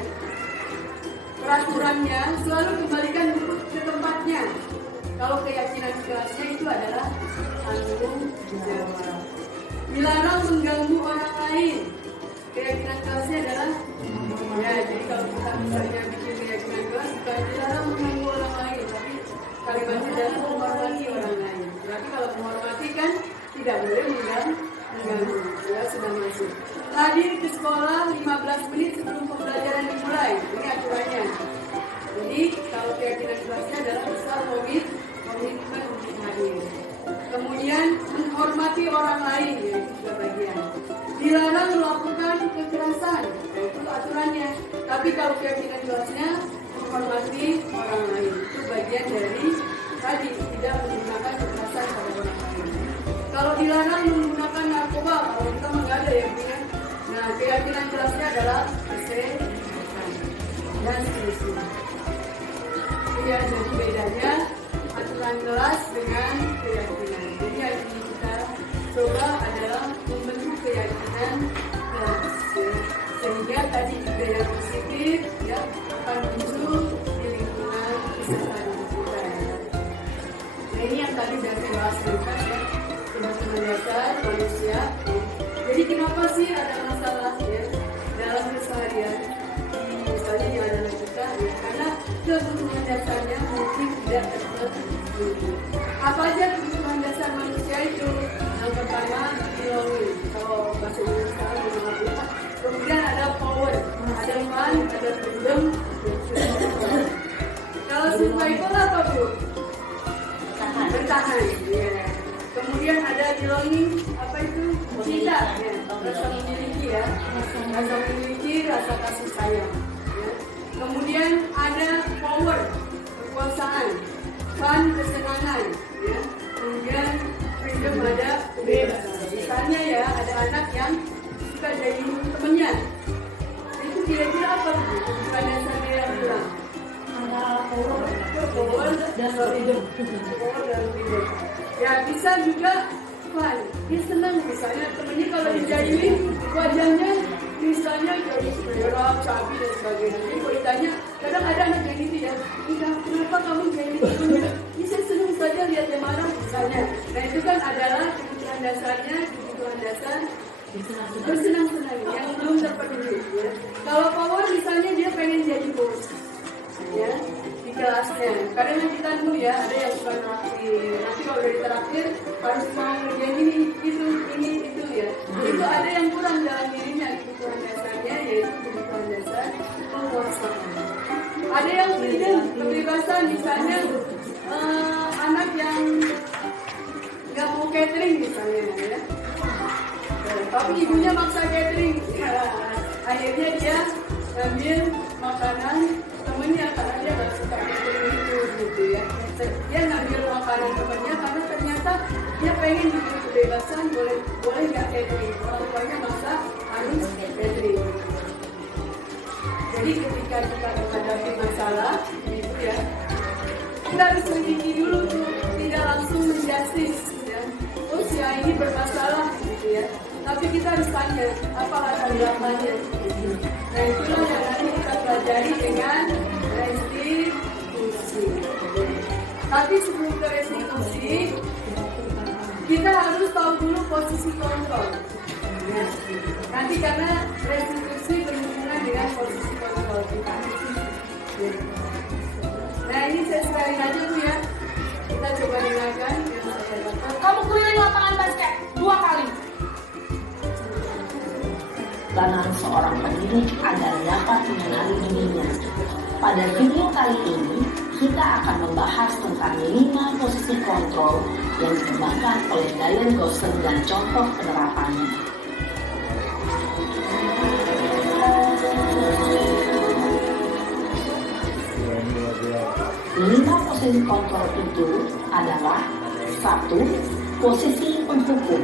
Peraturannya selalu kembalikan buku ke tempatnya. Kalau keyakinan kelasnya itu adalah tanggung jawab. Dilarang mengganggu orang lain. Keyakinan kelasnya adalah ya. Jadi kalau kita misalnya bikin keyakinan kelas bukan dilarang mengganggu orang lain, tapi kalimatnya adalah menghormati orang lain. Berarti kalau menghormati kan tidak boleh mengganggu. Ya sudah masuk. Hadir ke sekolah 15 menit sebelum pembelajaran dimulai. Ini aturannya. Jadi kalau keyakinan kelasnya adalah besar komitmen untuk hadir. Kemudian menghormati orang lain, ya itu juga bagian. Dilarang melakukan kekerasan, ya, itu aturannya. Tapi kalau keyakinan kelasnya menghormati orang lain, itu bagian dari tadi tidak menggunakan kekerasan pada orang lain. Kalau dilarang menggunakan narkoba, kalau kita nggak ada ya, nah keyakinan kelasnya adalah kesehatan dan seterusnya. Ya, jadi bedanya aturan kelas dengan keyakinan. Jadi yang ini kita coba adalah membentuk keyakinan kelas, ya. Sehingga tadi budaya positif ya akan muncul di lingkungan kesehatan kita. Ya. Nah ini yang tadi sudah saya bahas ya, teman-teman dasar manusia. Jadi kenapa sih ada masalah ya dalam keseharian? Misalnya yang ada kita ya, karena kebutuhan dasarnya mungkin tidak terpenuhi. Apa aja kebutuhan dasar manusia itu? Yang pertama belonging, kalau bahasa Indonesia mengenai. Kemudian ada power, ada fun, ada freedom. Kalau survival apa Bu? Bertahan. Ya. Kemudian ada belonging, apa itu? Cinta, ya. Rasa memiliki ya. Rasa memiliki, rasa kasih sayang. kurangnya. Itu kira-kira apa Bu? Bukan dasarnya yang kurang. Ada power Dan freedom. Ya bisa juga fun. Dia senang misalnya temennya kalau dijahilin wajahnya misalnya jadi merah, cabai dan sebagainya. Jadi kalau ditanya, kadang ada anak yang gitu ya, kenapa kamu jahilin temennya? Ini saya senang saja lihat dia marah misalnya. Nah itu kan adalah kebutuhan dasarnya, kebutuhan dasar bersenang-senang yang belum terpenuhi. Ya. Kalau power misalnya dia pengen jadi bos, ya di kelasnya. Kadang kita dulu ya ada yang suka nakir. Nanti kalau dari terakhir harus mau ngerjain ini itu ya. Itu ada yang kurang dalam dirinya kebutuhan dasarnya yaitu kebutuhan dasar penguasaan. Ada yang freedom kebebasan misalnya anak yang nggak mau catering misalnya ya. Tapi ibunya maksa catering. Ya, akhirnya dia ambil makanan temennya karena dia nggak suka catering itu gitu ya. Dia ngambil makanan temennya karena ternyata dia pengen diberi kebebasan boleh nggak catering. Orang tuanya maksa harus catering. Jadi ketika kita menghadapi masalah itu ya, kita harus selidiki dulu tuh, tidak langsung menjustis ya. Oh si A ini bermasalah gitu ya. Tapi kita harus tanya apa latar belakangnya. Nah itulah yang nanti kita pelajari dengan restitusi. Tapi sebelum ke restitusi, kita harus tahu dulu posisi kontrol. Ya. Nanti karena restitusi berhubungan dengan posisi kontrol kita. Nah ini saya sekali aja Bu ya. Kita coba dengarkan yang saya dapat. Kamu keliling lapangan basket 2 kali. Tangan seorang pendidik agar dapat mengenali dirinya. Pada video kali ini, kita akan membahas tentang 5 posisi kontrol yang dikembangkan oleh Diane Gosser dan contoh penerapannya. Lima posisi kontrol itu adalah 1. Posisi penghukum.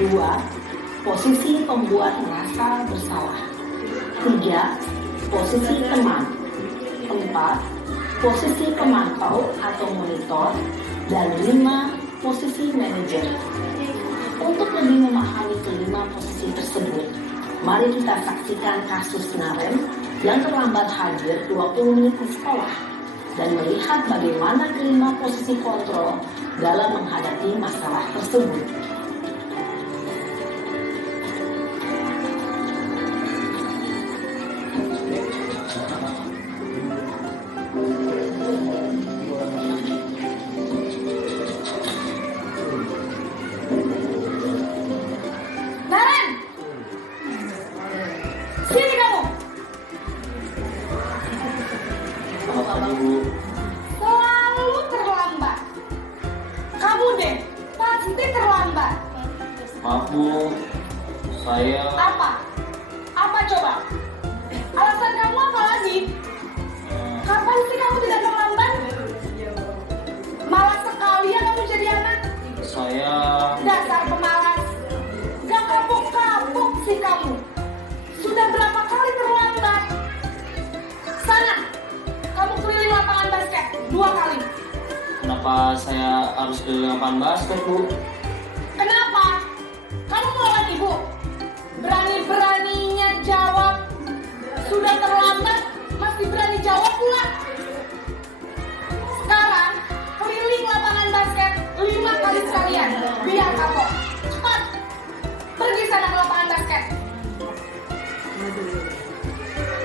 2. Posisi pembuat merasa bersalah. 3. Posisi teman. 4. Posisi pemantau atau monitor. Dan 5. Posisi manajer. Untuk lebih memahami kelima posisi tersebut, mari kita saksikan kasus Naren yang terlambat hadir 20 menit di sekolah dan melihat bagaimana kelima posisi kontrol dalam menghadapi masalah tersebut. Naren! Sini kamu! Apa Bu? Selalu terlambat. Kamu deh, pasti terlambat. Maaf Bu, saya Apa? Apa coba? Alasan kamu apa lagi? Kapan sih kamu tidak terlambat? Malas sekali ya kamu jadi anak. saya Dasar pemalas. Gak kapok-kapok sih kamu. Sudah berapa kali terlambat? Sana, kamu keliling lapangan basket 2 kali. kenapa saya harus ke lapangan basket Bu? Kenapa? Kamu melawan ibu? Berani-beraninya jawab. Sudah terlambat, masih berani jawab pula. Sekarang, keliling lapangan basket 5 kali sekalian. Biar kapok. Cepat. Pergi sana ke lapangan basket.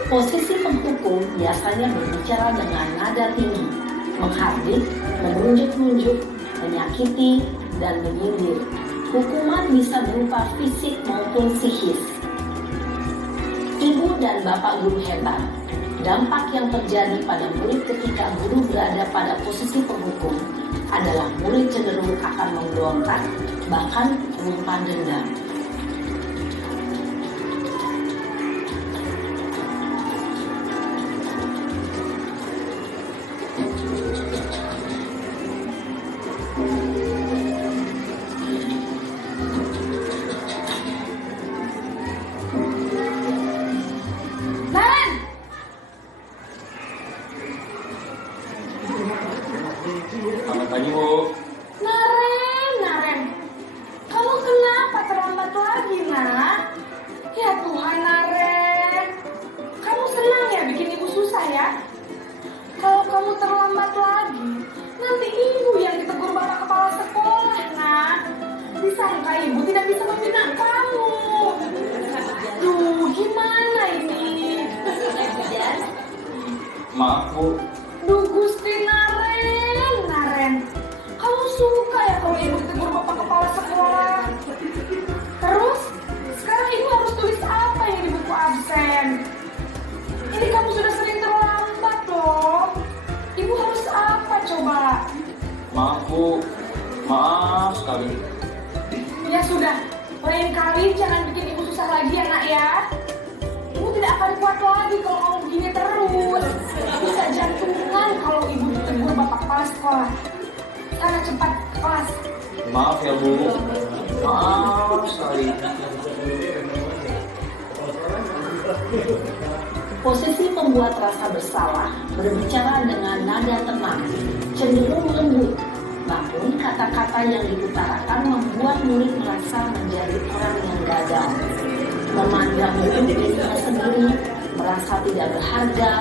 Posisi penghukum biasanya berbicara dengan nada tinggi, menghardik, menunjuk-nunjuk, menyakiti, dan menyindir. Hukuman bisa berupa fisik maupun psikis. Ibu dan bapak guru hebat. Dampak yang terjadi pada murid ketika guru berada pada posisi penghukum adalah murid cenderung akan memberontak, bahkan menyimpan dendam. Maaf Bu. Duh Gusti Naren. Kamu suka ya kalau ibu tegur bapak kepala sekolah? Terus, sekarang ibu harus tulis apa yang di buku absen? Ini kamu sudah sering terlambat loh. Ibu harus apa coba? Maaf Bu. Maaf sekali. Ya sudah, lain kali jangan bikin ibu susah lagi ya nak ya. Ibu tidak akan kuat lagi kalau kamu begini terus. Bisa jantungan kalau ibu ditegur bapak kepala sekolah. Sana cepat ke kelas. Maaf ya Bu. Maaf sekali. Posisi pembuat rasa bersalah berbicara dengan nada tenang, cenderung lembut. Namun kata-kata yang diutarakan membuat murid merasa menjadi orang yang gagal. Memandang hidup dirinya sendiri, merasa tidak berharga,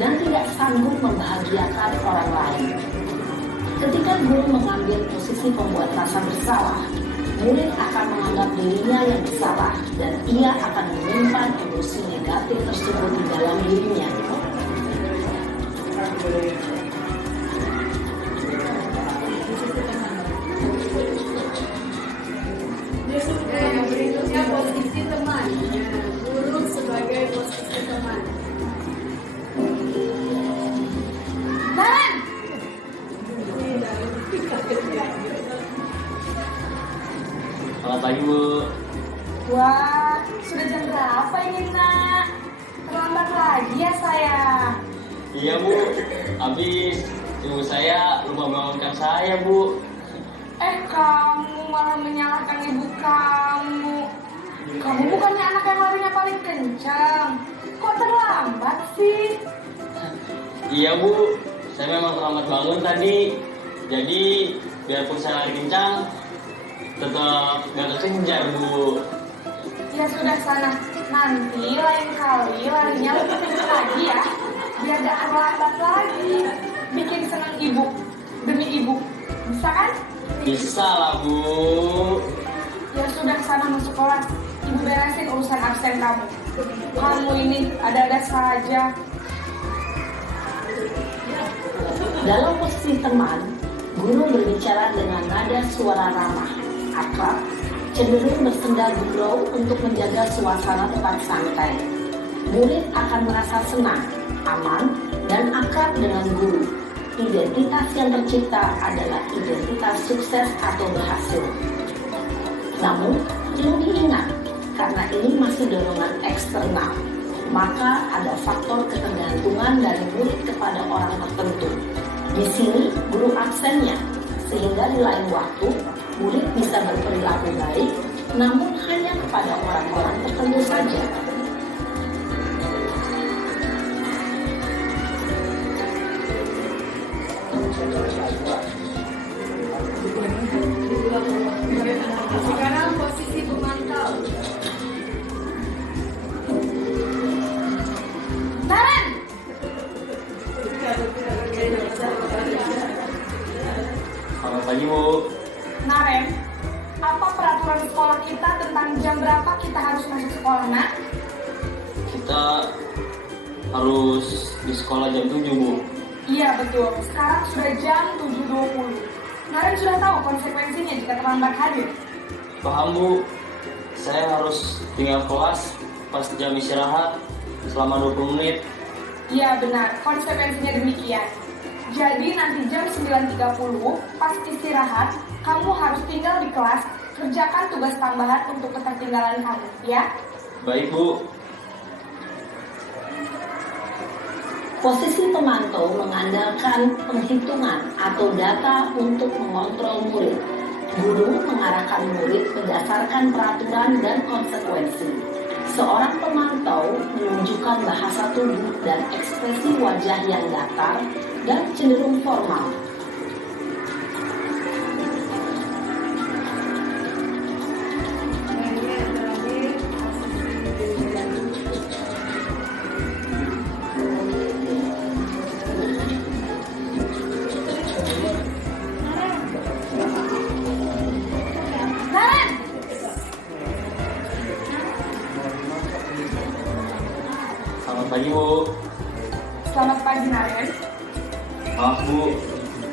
dan tidak sanggup membahagiakan orang lain. Ketika guru mengambil posisi pembuat rasa bersalah, murid akan menganggap dirinya yang bersalah dan ia akan menyimpan emosi negatif tersebut di dalam dirinya. Yang berikutnya posisi teman. Guru sebagai posisi teman. Naren, Selamat pagi Bu. wah sudah jam berapa ini nak? Terlambat lagi ya saya. Iya Bu. Habis ibu saya lupa bangunkan saya Bu. Kamu malah menyalahkan ibu kamu. Kamu bukannya anak yang larinya paling kencang. Kok terlambat sih? Iya Bu. Saya memang terlambat bangun tadi. Jadi biarpun saya lari kencang, tetap gak kekejar Bu. Ya sudah sana. Nanti lain kali larinya lebih kencang lagi ya. Biar gak terlambat lagi. Bikin senang ibu. Demi ibu. Bisa kan? Bisa lah Bu. Ya sudah sana masuk kelas. Ibu beresin urusan absen kamu. Kamu ini ada-ada saja. Dalam posisi teman, guru berbicara dengan nada suara ramah, akrab, cenderung bersenda gurau untuk menjaga suasana tempat santai. Murid akan merasa senang, aman, dan akrab dengan guru. Identitas yang tercipta adalah identitas sukses atau berhasil. Namun, perlu diingat, karena ini masih dorongan eksternal, maka ada faktor ketergantungan dari murid kepada orang tertentu. Di sini, guru absennya, sehingga di lain waktu, murid bisa berperilaku baik, namun hanya kepada orang-orang tertentu saja. Sekarang posisi pemantau. Naren, Selamat pagi Bu. Naren, apa peraturan sekolah kita tentang jam berapa kita harus masuk sekolah, nak? Kita harus di sekolah jam 7 Bu. Iya betul, sekarang sudah jam 7.20. Naren sudah tahu konsekuensinya jika terlambat hadir. Paham Bu. Saya harus tinggal kelas pas jam istirahat selama 20 menit. Iya benar, konsekuensinya demikian. Jadi nanti jam 9.30 pas istirahat, kamu harus tinggal di kelas, kerjakan tugas tambahan untuk ketertinggalan kamu, ya? Baik Bu. Posisi pemantau mengandalkan penghitungan atau data untuk mengontrol murid. Guru mengarahkan murid berdasarkan peraturan dan konsekuensi. Seorang pemantau menunjukkan bahasa tubuh dan ekspresi wajah yang datar dan cenderung formal. Naren, Selamat pagi Bu. selamat pagi Naren? Maaf Bu,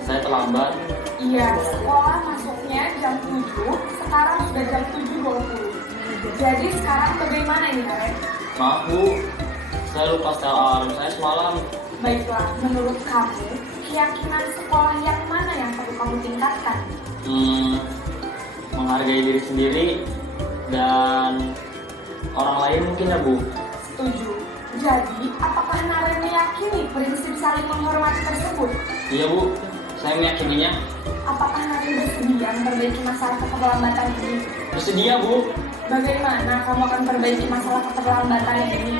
saya terlambat. Iya, sekolah masuknya jam 7, sekarang sudah jam 7.20. Jadi sekarang bagaimana ini Naren? Maaf Bu, saya lupa setel alarm saya semalam. Baiklah, menurut kamu, keyakinan sekolah yang mana yang perlu kamu tingkatkan? Menghargai diri sendiri dan orang lain mungkin ya Bu. Setuju. Jadi, apakah Naren meyakini prinsip saling menghormati tersebut? Iya Bu, saya meyakininya. Apakah Naren bersedia memperbaiki masalah keterlambatan ini? Bersedia Bu. Bagaimana kamu akan perbaiki masalah keterlambatan ini?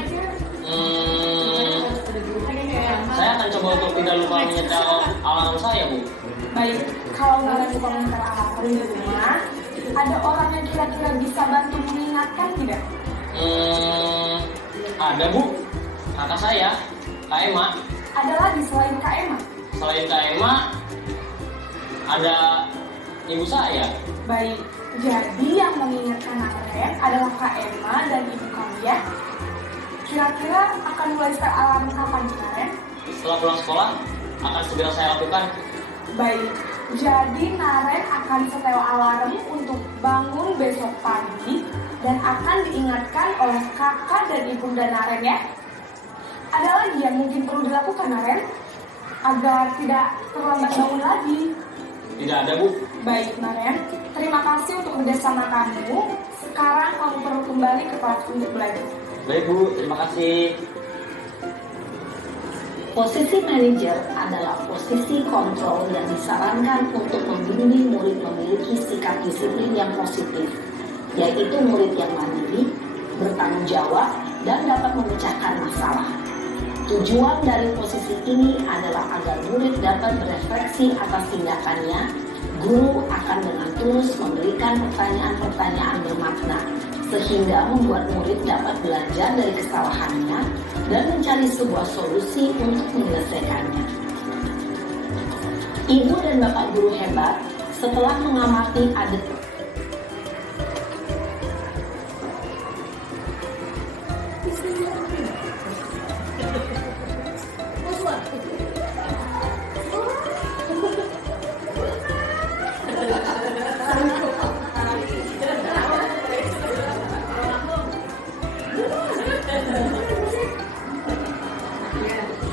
Saya akan coba untuk tidak lupa menyetel alarm saya Bu. Baik, kalau Naren lupa menyetel alarm di rumah, ada orang yang kira-kira bisa bantu mengingatkan tidak? Ada Bu, kakak saya, Kak Emma. Ada lagi selain Kak Emma? Selain Kak Emma, ada ibu saya. Baik, jadi yang mengingatkan Naren adalah Kak Emma dan ibu kamu ya. Kira-kira akan mulai setel alarm kapan Naren? Setelah pulang sekolah, akan segera saya lakukan. Baik, jadi Naren akan setel alarm untuk bangun besok pagi dan akan diingatkan oleh kakak dan ibunda Naren ya. Ada lagi yang mungkin perlu dilakukan Naren agar tidak terlambat bangun lagi? Tidak ada Bu. Baik Naren, terima kasih untuk kerjasama kamu. Sekarang kamu perlu kembali ke kelas untuk belajar. Baik Bu, terima kasih. Posisi manajer adalah posisi kontrol yang disarankan untuk membimbing murid memiliki sikap disiplin yang positif, yaitu murid yang mandiri, bertanggung jawab, dan dapat memecahkan masalah. Tujuan dari posisi ini adalah agar murid dapat berefleksi atas tindakannya. Guru akan dengan tulus memberikan pertanyaan-pertanyaan bermakna, sehingga membuat murid dapat belajar dari kesalahannya dan mencari sebuah solusi untuk menyelesaikannya. Ibu dan bapak guru hebat setelah mengamati adegan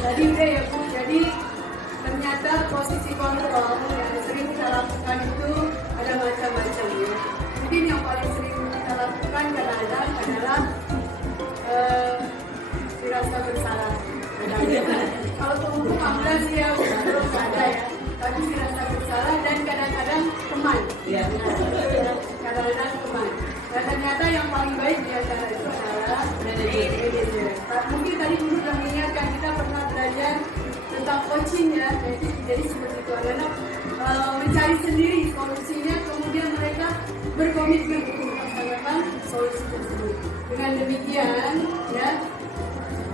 Tadi udah ya Bu, jadi ternyata posisi kontrol yang sering kita lakukan itu ada macam-macam ya. Mungkin yang paling sering kita lakukan kadang-kadang adalah dirasa bersalah. Kalau penghukum ambulans ya belum ada ya, tapi dirasa bersalah dan kadang-kadang teman. Kadang-kadang teman. Dan ternyata yang paling baik di antara itu adalah manajer. Mungkin tadi Ibu sudah mengingatkan kita pernah belajar tentang coaching ya, jadi seperti itu anak mencari sendiri solusinya, kemudian mereka berkomitmen untuk melaksanakan solusi tersebut. Dengan demikian ya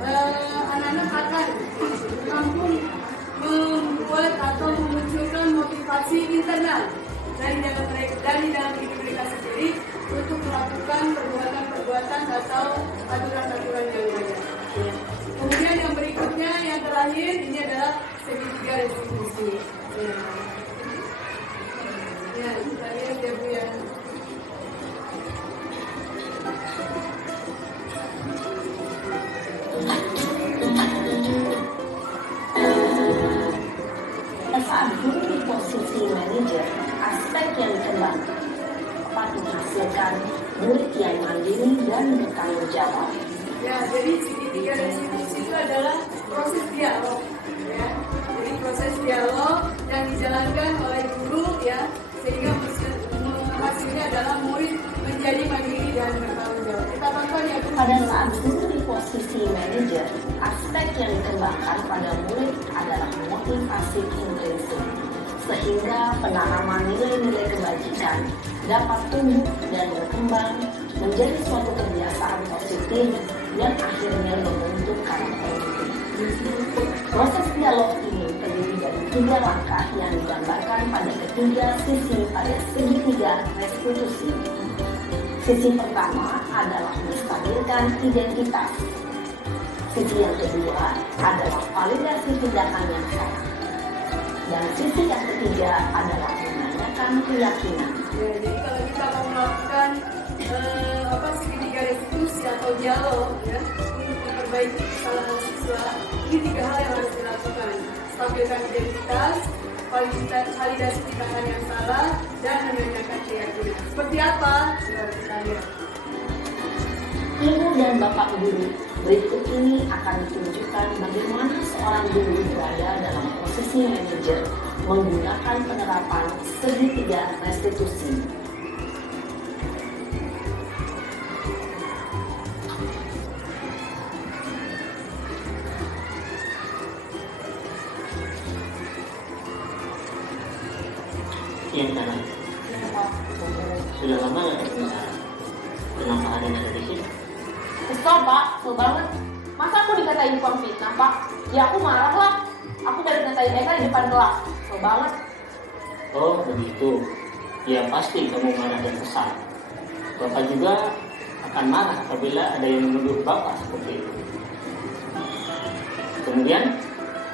anak-anak akan mampu membuat atau memunculkan motivasi internal dari dalam diri mereka sendiri untuk melakukan perbuatan-perbuatan atau aturan-aturan yang ada. Ya. Kemudian yang berikutnya, yang terakhir, ini adalah segitiga restitusi. Ya, kita lihat ya Bu ya. saat guru di posisi manajer, aspek yang dikembangkan dapat menghasilkan murid yang mandiri dan bertanggung jawab. Ya, jadi segitiga restitusi itu adalah proses dialog, ya. Jadi proses dialog yang dijalankan oleh guru, ya, sehingga hasilnya adalah murid menjadi mandiri dan bertanggung jawab. Kita tonton ya. Pada saat guru di posisi manajer, aspek yang dikembangkan pada murid adalah motivasi intrinsik, sehingga penanaman nilai-nilai kebajikan dapat tumbuh dan berkembang menjadi suatu kebiasaan positif dan akhirnya membentuk karakter diri. Proses dialog ini terdiri dari 3 langkah yang digambarkan pada ketiga sisi pada segitiga restitusi. Sisi pertama adalah menstabilkan identitas. Sisi yang kedua adalah validasi tindakan yang salah. Dan sisi yang ketiga adalah menanyakan keyakinan. Ya, jadi kalau kita mau melakukan segitiga restitusi atau dialog ya untuk memperbaiki kesalahan siswa, ini 3 hal yang harus dilakukan: stabilkan identitas, validasi tindakan yang salah, dan menanyakan keyakinan. Seperti apa? Coba kita lihat. Ibu dan Bapak guru, berikut ini akan ditunjukkan bagaimana seorang guru berada dalam posisi manajer menggunakan penerapan segitiga restitusi. Yang kanan. Sudah lama nggak ketemu Sarah? Kenapa hari ini ada di sini? Kesel Pak, kesel banget. Masa aku dikatain tukang fitnah Pak? Ya aku marah lah. Aku dari ngatain Eka di depan kelas. Kesel banget. Oh begitu. Ya pasti kamu marah dan kesal. Bapak juga akan marah apabila ada yang menuduh Bapak seperti itu. Kemudian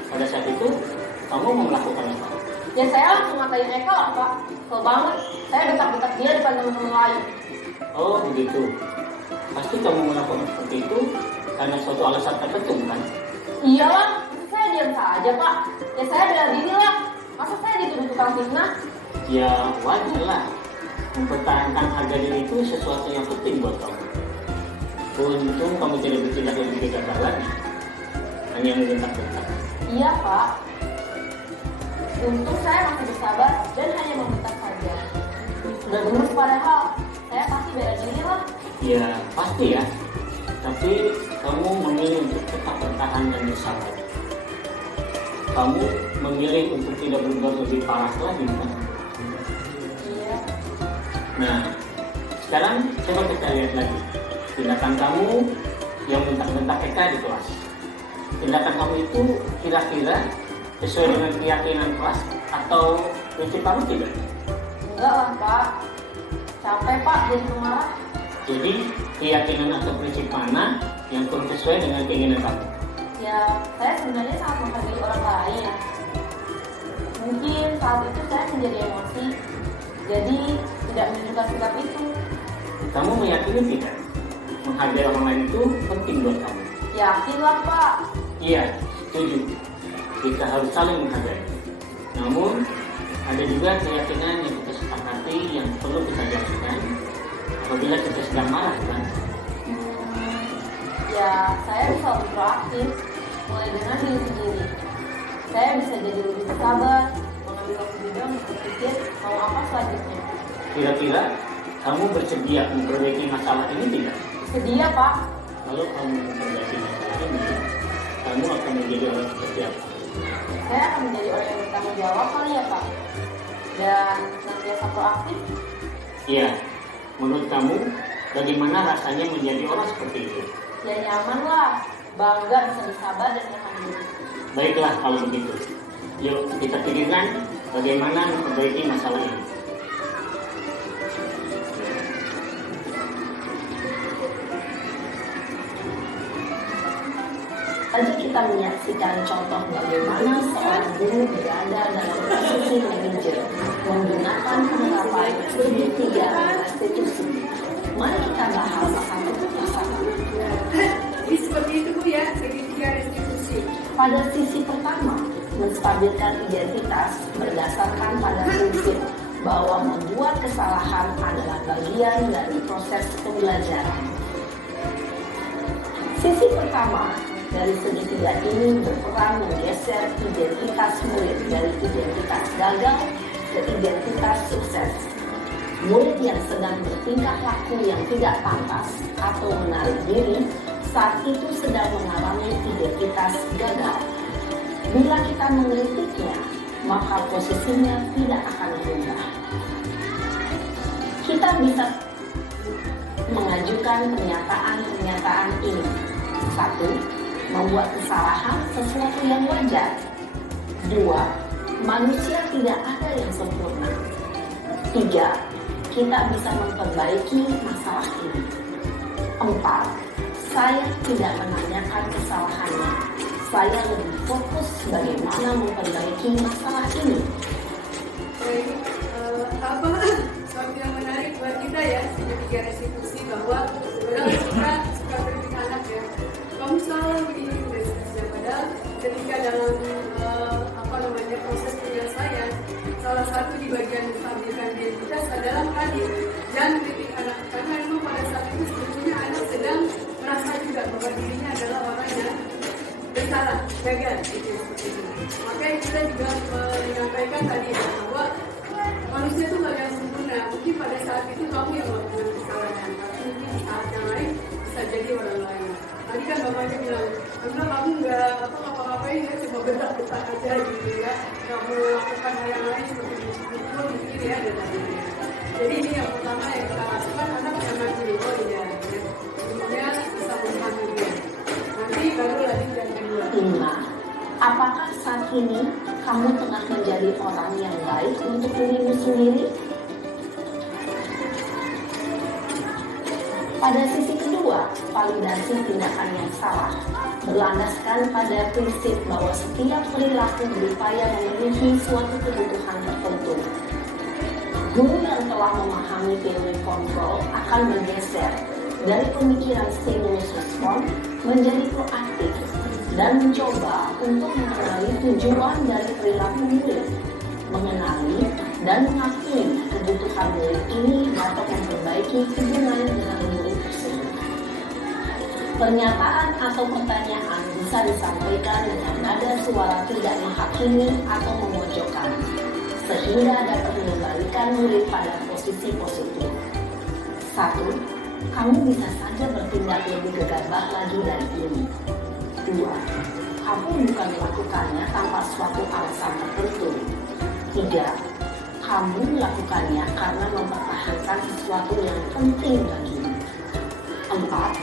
pada saat itu kamu mau melakukan apa? Ya saya langsung ngatain Eka lah Pak. Kesel banget. Saya detak-detak dia depan teman-teman lain. Oh begitu. Pasti kamu melakukan seperti itu karena suatu alasan tertentu kan? Iyalah, saya diam saja Pak. Ya saya bela diri lah. Masa saya dituduh tukang fitnah? Ya wajar lah. Mempertahankan harga diri itu sesuatu yang penting buat kamu. Untung kamu tidak bertindak lebih gegabah lagi. Hanya membentak-bentak. Iya Pak. Untung saya masih bersabar dan hanya membentak saja. Sudah gemes padahal. Saya pasti bela diri lah. Ya pasti ya. Tapi kamu memilih untuk tetap bertahan dan bersabar. Kamu memilih untuk tidak berbuat lebih parah lagi kan? Iya. Nah, sekarang coba kita lihat lagi tindakan kamu yang bentak-bentak Eka di kelas. Tindakan kamu itu kira-kira sesuai dengan keyakinan kelas atau prinsip kamu tidak? Enggak lah Pak. Capek Pak jadi pemarah. Jadi keyakinan atau prinsip mana yang kurang sesuai dengan keinginan kamu? Ya, saya sebenarnya sangat menghargai orang lain. Mungkin saat itu saya menjadi emosi, jadi tidak menunjukkan sikap itu. Kamu meyakini tidak? Menghargai orang lain itu penting buat kamu. Yakinlah Pak. Iya, setuju. Kita harus saling menghargai. Namun, ada juga keyakinan yang kita sepakati yang perlu kita jalankan apabila kita sedang marah kan? Ya, saya bisa lebih proaktif, mulai dengan diri sendiri. Saya bisa jadi lebih bersabar, mengambil waktu juga untuk berpikir mau apa selanjutnya. Kira-kira kamu bersedia memperbaiki masalah ini tidak? Sedia Pak. Kalau kamu memperbaiki masalah ini, kamu akan menjadi orang seperti apa? Saya akan menjadi orang yang bertanggung jawab kali ya Pak. Dan senantiasa proaktif. Iya, menurut kamu bagaimana rasanya menjadi orang seperti itu? Ya nyaman lah, bangga bisa bersabar dan nyaman diri. Baiklah kalau begitu. Yuk kita pikirkan bagaimana memperbaiki masalah ini. Tadi kita menyaksikan contoh bagaimana seorang guru berada dalam posisi manajer menggunakan penerapan segitiga restitusi. Mari kita bahas satu persatu. Jadi seperti itu Bu ya, segitiga restitusi. Pada sisi pertama, menstabilkan identitas berdasarkan pada prinsip bahwa membuat kesalahan adalah bagian dari proses pembelajaran. Sisi pertama dari segitiga ini berperan menggeser identitas murid dari identitas gagal ke identitas sukses. Murid yang sedang bertingkah laku yang tidak pantas atau menarik diri saat itu sedang mengalami identitas gagal. Bila kita mengkritiknya, maka posisinya tidak akan berubah. Kita bisa mengajukan pernyataan-pernyataan ini. 1. Membuat kesalahan sesuatu yang wajar. 2. Manusia tidak ada yang sempurna. 3. Kita bisa memperbaiki masalah ini. 4. Saya tidak menanyakan kesalahannya. Saya lebih fokus bagaimana memperbaiki masalah ini. Baik, suatu yang menarik buat kita ya, sebagai tiga restitusi bahwa sebenarnya kita suka kritik anak ya. Kamu salah begini restitusi, padahal ketika dalam proses penyelesaian, salah satu di bagian stabilikan identitas adalah tadi jangan kritik anak, karena memang pada saat itu sebetulnya anak sedang merasa juga bahwa dirinya adalah orang yang bersalah, gagal gitu, seperti itu. Makanya kita juga menyampaikan tadi ya, bahwa manusia itu nggak yang sempurna. Mungkin pada saat itu kamu yang melakukan kesalahan, tapi mungkin di saat yang lain bisa jadi orang lain. Tadi kan bapaknya bilang, karena kamu nggak apa-apain ya, cuma bentak-bentak aja gitu ya, nggak mau melakukan hal yang lain seperti itu mungkin ya, dan lainnya. Jadi ini yang pertama yang kita lakukan, anak bisa mandiri, oh iya, ya. Kemudian bisa memahami dia. Nanti baru lanjut yang kedua. 5. Apakah saat ini kamu tengah menjadi orang yang baik untuk dirimu sendiri? Pada sisi kedua, validasi tindakan yang salah berlandaskan pada prinsip bahwa setiap perilaku berupaya memenuhi suatu kebutuhan tertentu. Guru yang telah memahami teori kontrol akan bergeser dari pemikiran stimulus respon menjadi proaktif dan mencoba untuk mengenali tujuan dari perilaku murid, mengenali dan mengakui kebutuhan murid ini dapat memperbaiki hubungan dengan murid tersebut. Pernyataan atau pertanyaan bisa disampaikan dengan nada suara tidak menghakimi atau memojokkan, sehingga dapat mengembalikan murid pada posisi positif. 1. Kamu bisa saja bertindak lebih gegabah lagi dari ini. 2. Kamu bukan melakukannya tanpa suatu alasan tertentu. 3. Kamu melakukannya karena mempertahankan sesuatu yang penting bagimu. 4.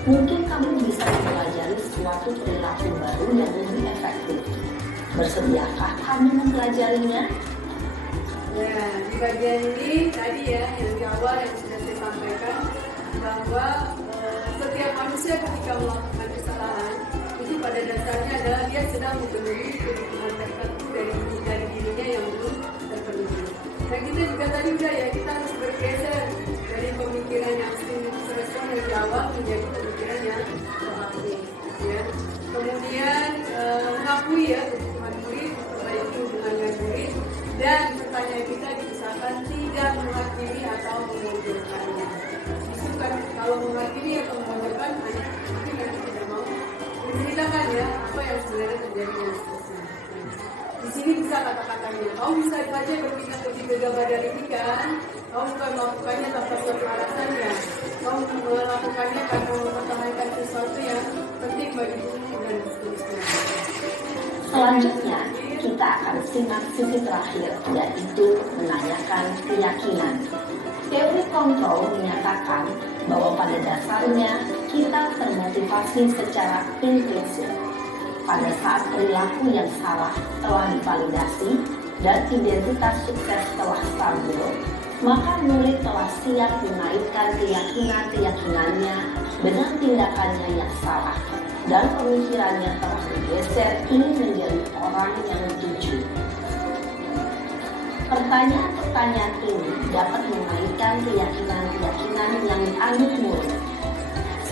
Mungkin kamu bisa mempelajari suatu perilaku baru yang lebih efektif. Bersediakah kamu mempelajarinya? Nah, di bagian ini tadi ya, yang di awal yang sudah saya sampaikan, bahwa setiap manusia ketika melakukan kesalahan, itu pada dasarnya adalah dia sedang memenuhi kebutuhan tertentu dari dirinya yang belum terpenuhi. Dan kita juga tadi udah ya, kita harus bergeser dari pemikiran yang stimulus respon yang di awal menjadi pemikiran yang proaktif. Ya. Kemudian mengakui ya kebutuhan murid, memperbaiki hubungan dengan murid, dan pertanyaan kita dipisahkan tidak menghakimi atau memojokkannya. Justru kan kalau menghakimi atau memojokkan, mungkin nanti tidak mau menceritakan ya apa yang sebenarnya terjadi dan seterusnya. Di sini bisa kata-katanya, kamu bisa saja bertindak lebih gegabah dari ini kan? Kamu bukan melakukannya tanpa suatu alasan ya. Kamu melakukannya karena mempertahankan sesuatu yang penting bagimu dan seterusnya. Selanjutnya, kita akan simak sisi terakhir, yaitu menanyakan keyakinan. Teori kontrol menyatakan bahwa pada dasarnya kita termotivasi secara implisit. Pada saat perilaku yang salah telah divalidasi dan identitas sukses telah stabil, maka murid telah siap menaikkan keyakinan-keyakinannya dengan tindakannya yang salah, dan pemikirannya telah bergeser ingin menjadi orang yang jujur. Pertanyaan-pertanyaan ini dapat mengaitkan keyakinan-keyakinan yang dianut murid.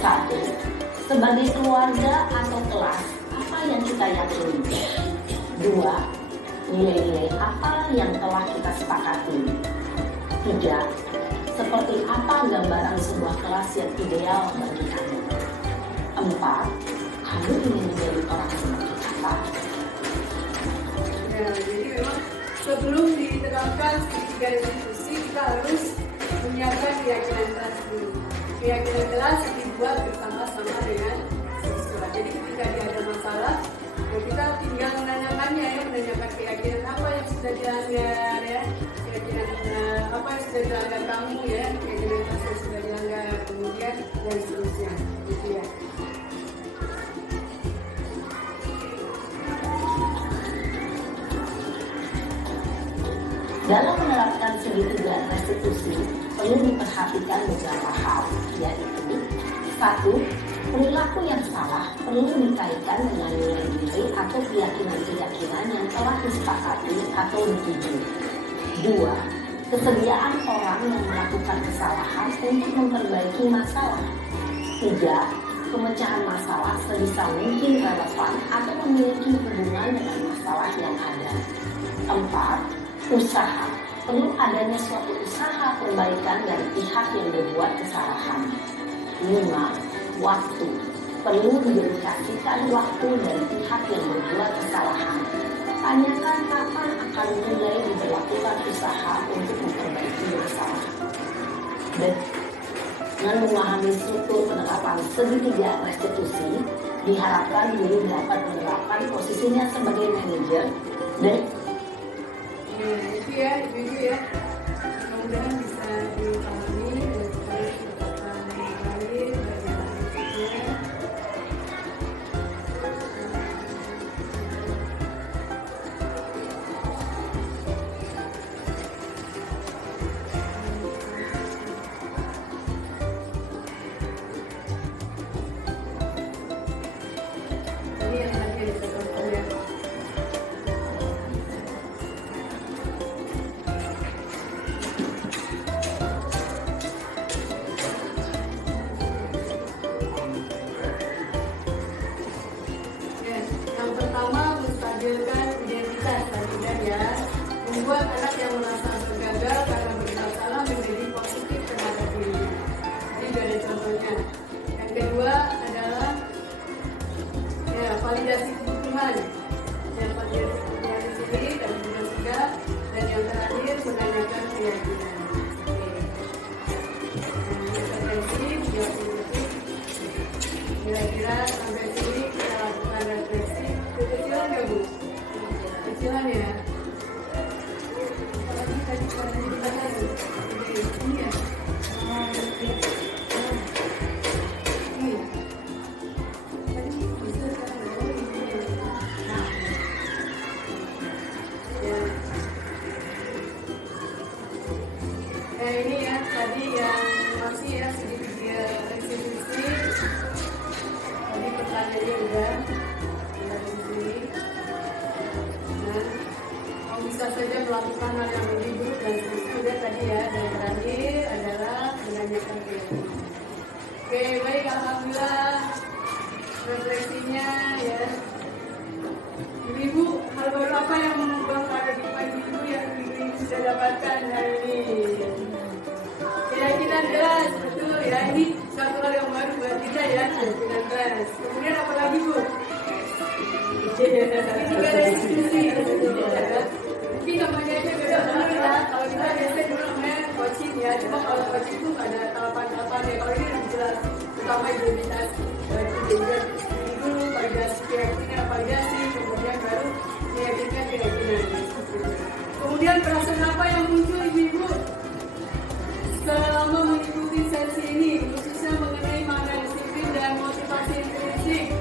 1. Sebagai keluarga atau kelas, apa yang kita yakini? 2. Nilai-nilai apa yang telah kita sepakati? 3. Seperti apa gambaran sebuah kelas yang ideal bagi kamu? 4. Kamu ingin menjadi orang seperti apa? Ya, jadi memang sebelum diterapkan tiga restitusi, kita harus menyiapkan keyakinan kelas dulu. Keyakinan kelas dibuat bersama-sama dengan siswa. Jadi ketika dia ada masalah, ya kita tinggal menanyakannya ya, menanyakan keyakinan apa yang sudah dilanggar ya, keyakinan apa yang sudah dilanggar kamu ya, keyakinan kelas yang sudah dilanggar, kemudian dan seterusnya. Gitu ya. Dalam menerapkan segitiga restitusi, perlu diperhatikan beberapa hal, yaitu 1. Perilaku yang salah perlu dikaitkan dengan nilai-nilai atau keyakinan-keyakinan yang telah disepakati atau dituju. 2. Kesediaan orang yang melakukan kesalahan untuk memperbaiki masalah. 3. Pemecahan masalah sebisa mungkin relevan atau memiliki hubungan dengan masalah yang ada. 4. Usaha. Perlu adanya suatu usaha perbaikan dari pihak yang berbuat kesalahan. 5. Waktu. Perlu didedikasikan waktu dari pihak yang berbuat kesalahan. Tanyakan kapan akan mulai diberlakukan usaha untuk memperbaiki masalah. Dan dengan memahami struktur penerapan segitiga restitusi, diharapkan guru dapat menerapkan posisinya sebagai manajer dan itu ya, ibu ya. Mudah-mudahan bisa dipahami dan supaya pendapatan yang baik bagi anak-anaknya. Ini yang terakhir kita contoh ya. Yang pertama, menstabilkan identitas dan ya, membuat anak yang merasa tergagal karena bermasalah menjadi positif terhadap dirinya. Ini dari contohnya. Yang kedua adalah ya, validasi kebutuhan. Yang validasi kebutuhan di sini dan juga dan yang terakhir menanyakan keyakinan. Kira-kira sampai sini kita lakukan refleksi. Kecilan nggak Bu? Kecilan ya? Apalagi tadi pada kita tadi. Ini ya? Ini. Tadi bisa sekarang ya? Oh ini ya. Ya. Ini ya, tadi yang masih ya segitiga restitusi. Tadi pertanyaannya udah di sini. Nah, kamu bisa saja melakukan hal yang lebih buruk dan seterusnya tadi ya. Dan terakhir adalah menanyakan keyakinan. Oke, baik, alhamdulillah refleksinya ya. Ibu, hal baru apa yang mengubah paradigma ibu yang ibu sudah dapatkan hari ini? Keyakinan jelas, betul ya. Ini satu hal yang baru buat kita ya, keyakinan jelas. Kemudian apa lagi Bu? Ini juga restitusi. Mungkin namanya aja beda benar ya. Kalau kita biasanya dulu namanya coaching ya. Cuma kalau coaching itu ada tahapan-tahapan ya. Kalau ini lebih jelas. Pertama identitas dulu, validasi keyakinan, validasi, kemudian baru keyakinan. Kemudian perasaan apa yang muncul ibu-ibu selama mengikuti sesi ini, khususnya mengenai makna disiplin dan motivasi intrinsik?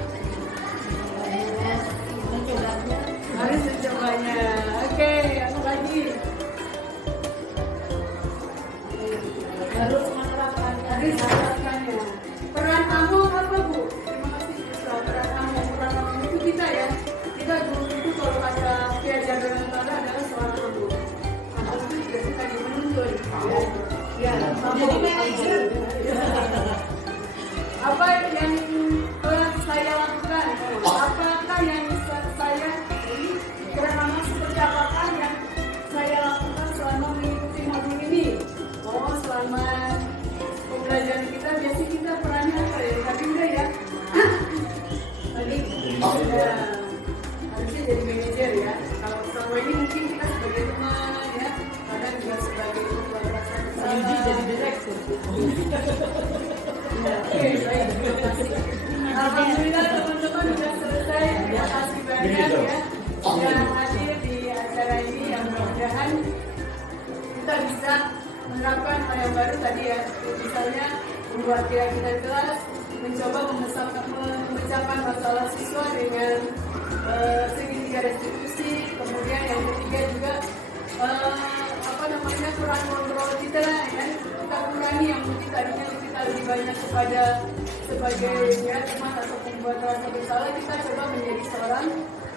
Harus mencobanya. Oke, apa lagi? Harus menerapkannya. Peran kamu apa Bu? Terima kasih Bu. Peran kamu itu kita ya. Kita dulu itu kalau kata Piajar dengan Tanda adalah seorang kamu. Kamu itu juga kita menuntun. Ya, apa yang telah saya lakukan? Apakah yang saya kerana seperti apakah yang saya lakukan selama mengikuti modul ini? Oh, selama pembelajaran kita biasanya kita perannya apa ya? Tapi enggak ya. Tadi ya, harusnya jadi manajer ya. Kalau selama ini mungkin kita sebagai teman ya, kadang juga sebagai pembuat rasa bersalah. Jadi direktur. Oke, baik, terima kasih. Alhamdulillah teman-teman sudah selesai. Terima kasih banyak ya sudah hadir di acara ini yang mudah-mudahan kita bisa menerapkan hal yang baru tadi ya. Misalnya membuat keyakinan kelas, mencoba memecahkan masalah siswa dengan segitiga restitusi. Kemudian yang ketiga juga peran kontrol kita ya, kita kurangi yang mungkin tadinya kita kita lebih banyak kepada sebagai ya teman atau pembuat rasa bersalah, kita coba menjadi seorang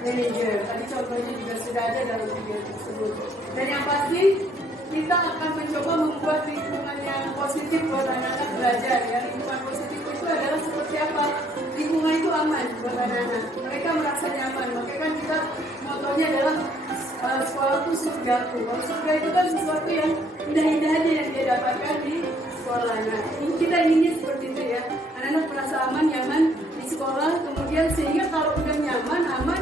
manajer. Tadi contohnya juga sudah ada dalam video tersebut. Dan yang pasti kita akan mencoba membuat lingkungan yang positif buat anak-anak belajar. Ya, lingkungan positif itu adalah seperti apa? Lingkungan itu aman buat anak-anak. Mereka merasa nyaman. Makanya kan kita motonya adalah sekolah itu surgaku. Kalau surga itu kan sesuatu yang indah-indah aja yang dia dapatkan di sekolah. Nah, kita inginnya seperti itu ya. Anak-anak merasa aman, nyaman di sekolah. Kemudian sehingga kalau udah nyaman, aman,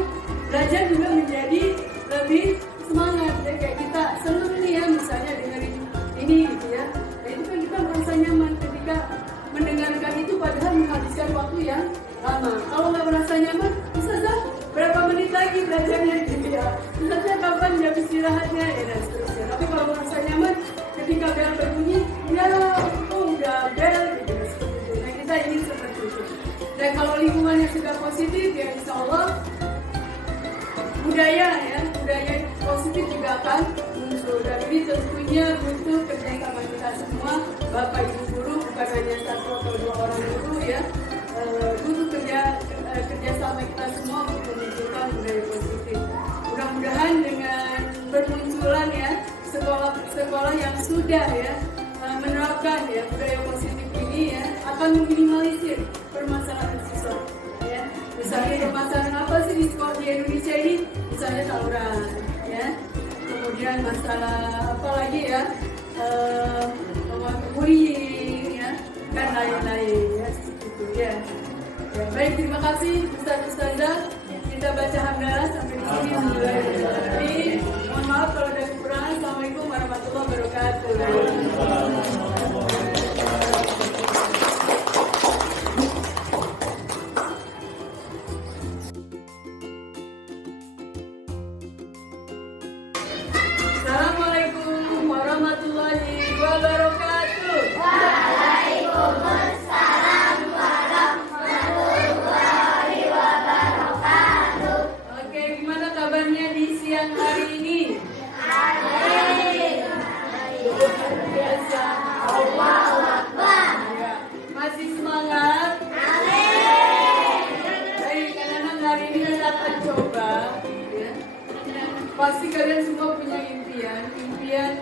belajar juga menjadi lebih semangat. Ya kayak kita senang nih ya, misalnya dengerin ini gitu ya. Nah itu kan kita merasa nyaman ketika mendengarkan itu, padahal menghabiskan waktu yang lama. Kalau nggak merasa nyaman, bisa berapa menit lagi belajarnya gitu ya. Bisa kapan jam istirahatnya ya dan seterusnya. Tapi kalau merasa nyaman, ketika bel berbunyi, ya udah bel gitu. Nah kita ingin seperti itu. Dan kalau lingkungannya sudah positif ya insya Allah budaya positif juga akan muncul. Dan ini tentunya butuh kerjasama kita semua, Bapak Ibu guru, bukan hanya satu atau dua orang guru ya. Butuh kerjasama kita semua untuk menunjukkan budaya positif. Mudah-mudahan dengan bermunculan ya sekolah yang sudah ya menerapkan ya budaya positif ini ya akan meminimalisir permasalahan siswa. Ya. Misalnya permasalahan apa sih di sekolah di Indonesia ini? Misalnya tawuran, ya. Kemudian masalah apa lagi ya? Bullying, ya, dan lain-lain ya. Gitu ya. Ya, baik, terima kasih Ustazah. Kita baca hamdalah sampai di sini. Alhamdulillah. Mohon maaf kalau ada kekurangan. Assalamualaikum warahmatullahi wabarakatuh. Assalamualaikum warahmatullahi wabarakatuh. Waalaikumsalam warahmatullahi wabarakatuh. Oke, gimana kabarnya di siang hari ini? Luar biasa. Allahu Akbar. Ya. Masih semangat? Baik, anak-anak hari ini kita akan coba ya. Pasti kalian semua punya impian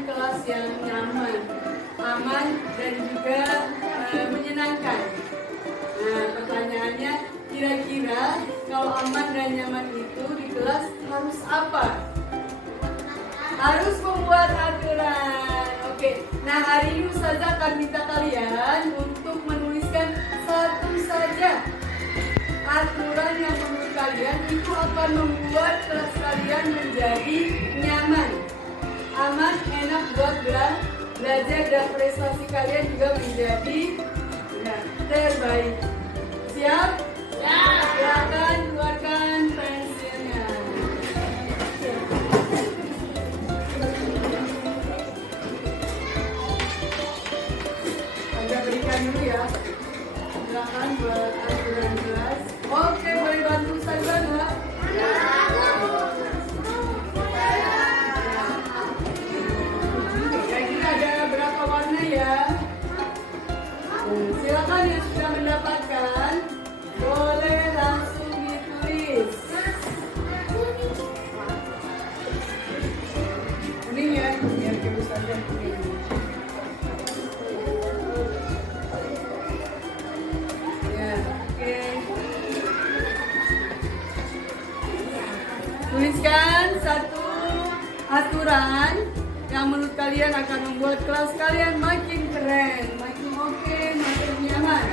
kelas yang nyaman, aman, dan juga menyenangkan. Nah, pertanyaannya, kira-kira kalau aman dan nyaman itu di kelas harus apa? Harus membuat aturan. Oke, nah hari ini Ustazah akan minta kalian untuk menuliskan satu saja aturan yang menurut kalian itu akan membuat kelas kalian menjadi nyaman, aman, enak buat belajar, dan prestasi kalian juga menjadi terbaik. Siap? Silakan keluarkan pensilnya. Anda berikan dulu ya. Silakan buat aturan kelas. Oke, boleh bantu saya nggak? Kira-kira ada berapa warna ya? Silakan yang sudah mendapatkan boleh langsung ditulis. Kuning ya, biar tulisannya kuning. Ya, oke. Tuliskan satu aturan yang menurut kalian akan membuat kelas kalian makin keren, makin oke, makin nyaman.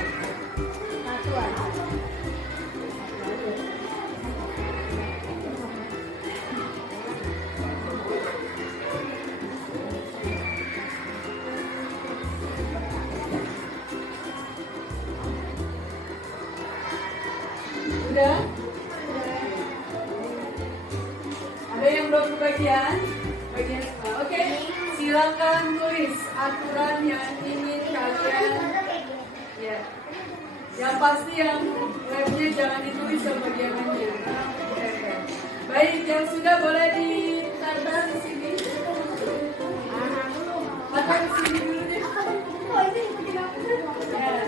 Udah? Ada yang belum kebagian? Bagian oke. Silakan tulis aturan yang ingin kalian. Ya. Yang pasti yang webnya jangan ditulis yang bagiannya. Baik, yang sudah boleh ditambah di sini. Atau di sini dulu deh. Ya.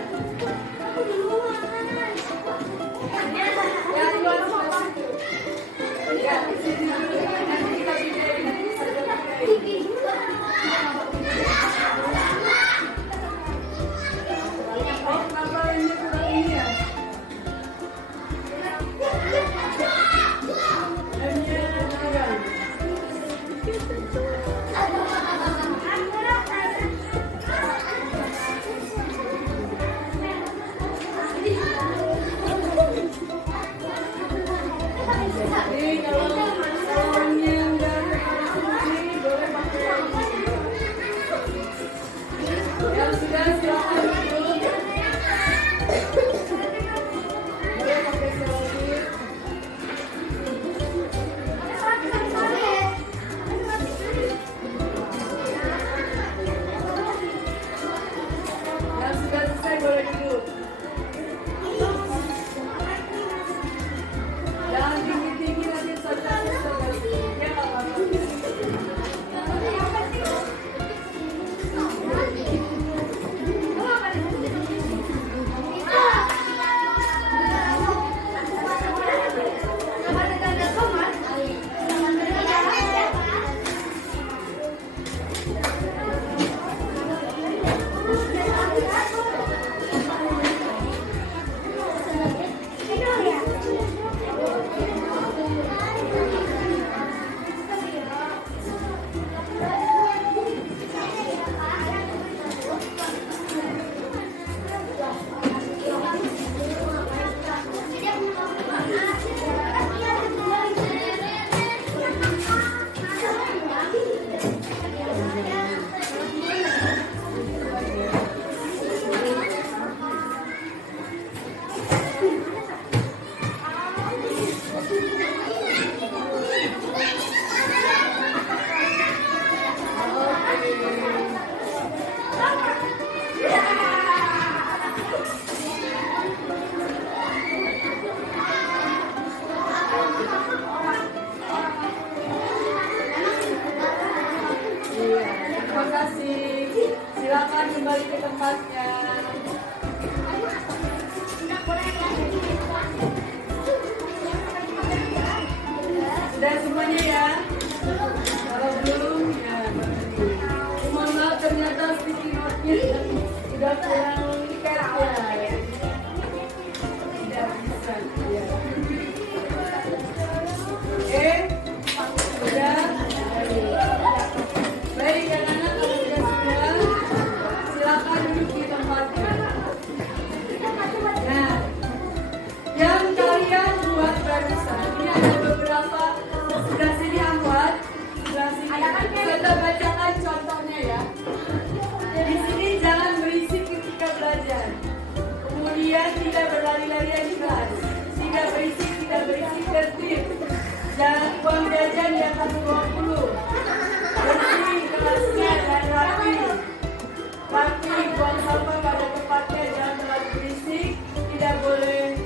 kembali ke tempatnya. Sudah semuanya ya? Kalau belum, ya mohon maaf ternyata sticky note-nya sudah kurang ikat ya. Tidak bisa. Ya. Oke, sudah. Baik, anak-anak kalau sudah, silakan duduk di tempatnya. Nah, yang kalian buat barusan ini ada beberapa sebelah sini Ahmad, sebelah sini. Kita bacakan contohnya ya. Di sini jangan berisik ketika belajar. Kemudian tidak berlari-larian di kelas. Tidak berisik tertib. Jangan buang jajan di atas 20. Bersih kelasnya dan rapi. Rapi, buang sampah pada tempatnya, jangan terlalu berisik. Tidak boleh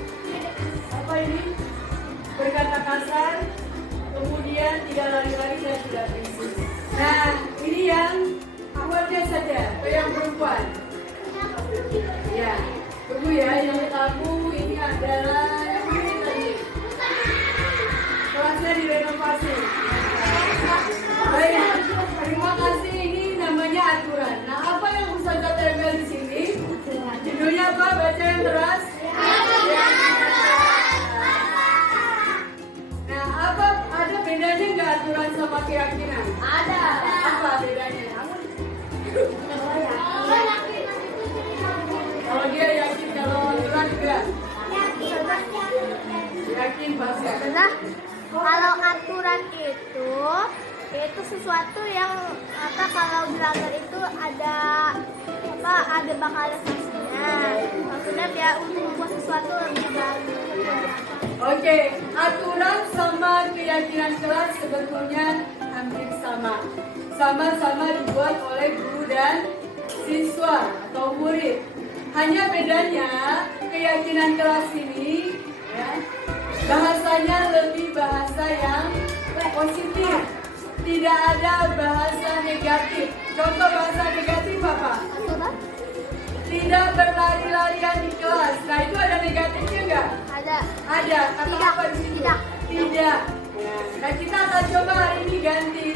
berkata kasar, kemudian tidak lari-lari dan tidak berisik. Nah, ini yang awalnya saja, yang perempuan. Ya, tunggu ya, yang kamu ini adalah yang ini tadi. Kelasnya direnovasi. Baik, terima kasih. Ini namanya aturan. Nah, apa yang Ustazah tempel di sini? Judulnya apa? Baca yang keras. Nah, apa ada bedanya nggak aturan sama keyakinan? Ada. Apa bedanya? Kalau dia yakin, kalau aturan enggak? Yakin pasti. Nah, kalau aturan itu sesuatu yang kalau belajar itu ada bakal ada sanksinya. Maksudnya dia untuk membuat sesuatu lebih baik. Oke, aturan sama keyakinan kelas sebetulnya hampir sama. Sama-sama dibuat oleh guru dan siswa atau murid. Hanya bedanya keyakinan kelas ini ya, bahasanya lebih bahasa yang positif. Tidak ada bahasa negatif. Contoh bahasa negatif apa? Tidak berlari-larian di kelas. Nah, itu ada negatifnya enggak? Ada. Ada. Kata Tidak. apa di situ? Tidak. Tidak. Nah, kita akan coba hari ini ganti.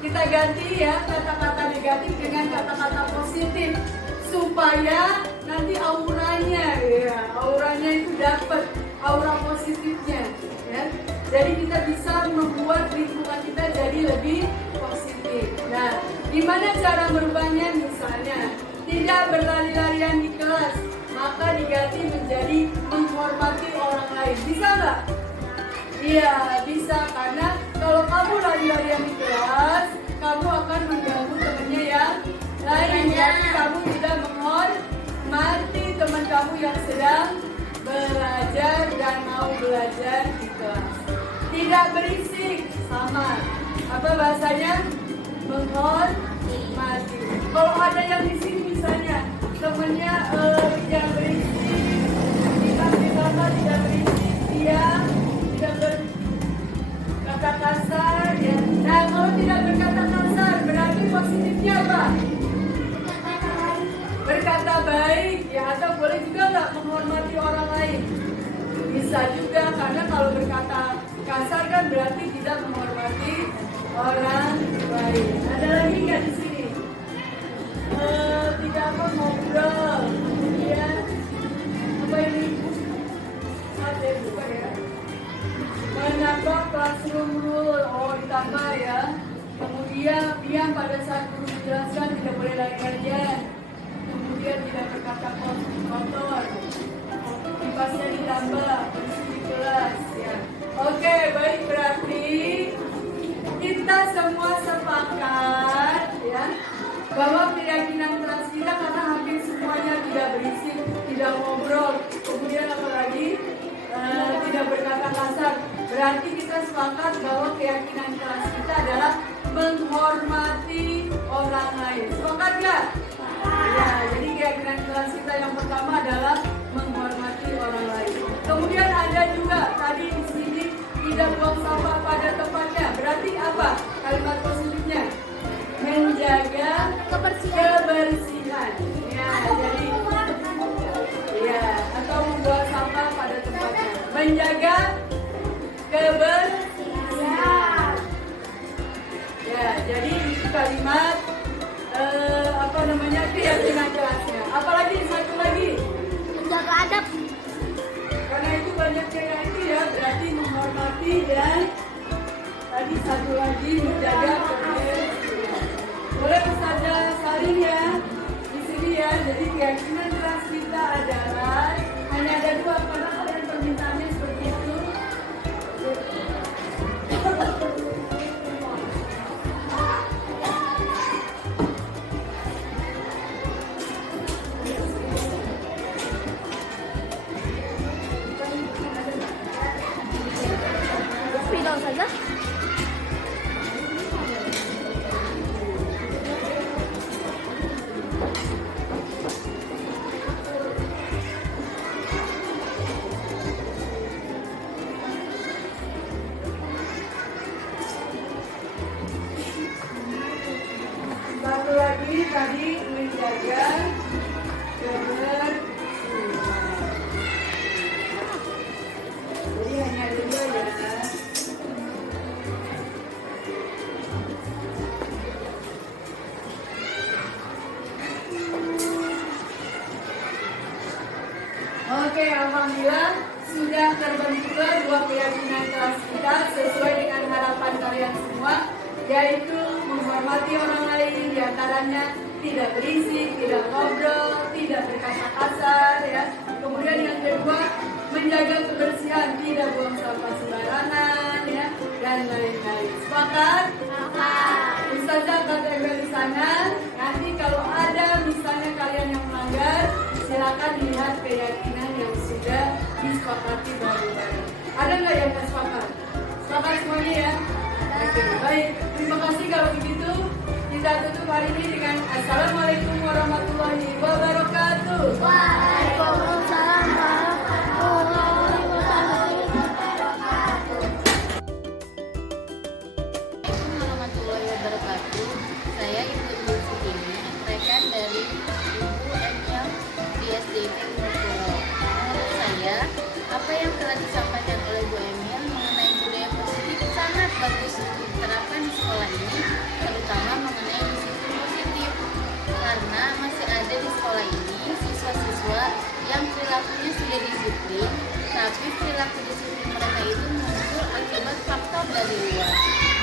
Kita ganti ya kata-kata negatif dengan kata-kata positif supaya nanti auranya itu dapat aura positifnya ya. Jadi kita bisa membuat lingkungan kita jadi lebih positif. Nah, gimana cara merubahnya? Misalnya tidak berlari-larian di kelas, maka diganti menjadi menghormati orang lain. Bisa nggak? Iya, bisa. Karena kalau kamu lari-larian di kelas, kamu akan mengganggu temannya yang lain. Jadi kamu tidak menghormati teman kamu yang sedang belajar dan mau belajar di kelas. Tidak berisik, sama. Apa bahasanya? Menghormati. Kalau ada yang di sini misalnya temennya tidak berisik, dikasih sama tidak berisik, dia tidak berkata kasar ya. Nah, kalau tidak berkata kasar berarti positifnya apa? Berkata baik ya, atau boleh juga nggak menghormati orang lain? Bisa juga, karena kalau berkata kasar kan berarti tidak menghormati orang lain. Ada lagi nggak di sini? Tidak ngobrol, kemudian apa ini? Ada bukan ya? Menambah classroom rule, ditambah ya. Kemudian diam pada saat guru menjelaskan, tidak boleh lari-larian. Kemudian tidak berkata kotor. Kipasnya ditambah, bersih di kelas ya. Oke, baik, berarti kita semua sepakat ya bahwa keyakinan kelas kita, karena hampir semuanya tidak berisik, tidak ngobrol, kemudian apalagi tidak berkata kasar. Berarti kita sepakat bahwa keyakinan kelas kita adalah menghormati orang lain. Sepakat nggak? Ya, jadi keyakinan kelas kita yang pertama adalah menghormati orang lain. Kemudian ada juga tadi di sini tidak buang sampah pada tempatnya. Berarti apa kalimat positifnya? Menjaga kebersihan. Ya. kalimat keyakinan kelasnya. Apalagi satu lagi. Menjaga adab. Karena itu banyaknya yang itu ya, berarti menghormati dan tadi satu lagi menjaga kebersihan. Boleh Ustazah salin ya di sini ya. Jadi keyakinan kelas kita adalah hanya ada dua, karena kalian permintaannya seperti itu. Tidak saja. Satu lagi tadi menjaga kebersihan. Jadi hanya ada dua ya. Oke, alhamdulillah sudah terbentuklah dua keyakinan kelas kita sesuai dengan harapan kalian semua, yaitu menghormati orang lain, diantaranya tidak berisik, tidak ngobrol, tidak berkata kasar, ya. Kemudian yang kedua, menjaga kebersihan, tidak buang sampah sembarangan, ya, dan lain-lain. Sepakat? Ustazah KTB di sana. Nanti kalau ada misalnya kalian yang melanggar, silakan lihat keyakinan yang sudah disepakati bareng-bareng. Ada nggak yang nggak sepakat? Sepakat semuanya ya? Oke, baik. Terima kasih kalau begitu. Kita tutup hari ini dengan Assalamualaikum warahmatullahi wabarakatuh. Waalaikumsalam warahmatullahi wabarakatuh. Assalamualaikum warahmatullahi wabarakatuh. Saya Ibu Sutini, rekan dari Ibu ML di SDIP Puro. Menurut saya, apa yang telah disampaikan oleh Bu Emil mengenai budaya positif sangat bagus untuk diterapkan di sekolah ini, terutama mengenai disiplin positif. Karena masih ada di sekolah ini siswa-siswa yang perilakunya sudah disiplin, tapi perilaku disiplin mereka itu muncul akibat faktor dari luar,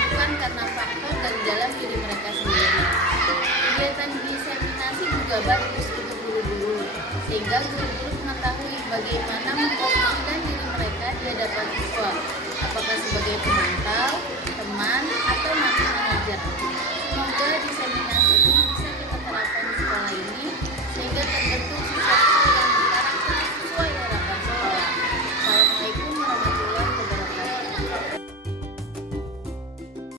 bukan karena faktor dari dalam diri mereka sendiri. Kegiatan diseminasi juga bagus untuk guru-guru, sehingga guru-guru mengetahui bagaimana memposisikan diri mereka di hadapan siswa, apakah sebagai pemantau, teman, atau nanti mengajar. Semoga diseminasi ini bisa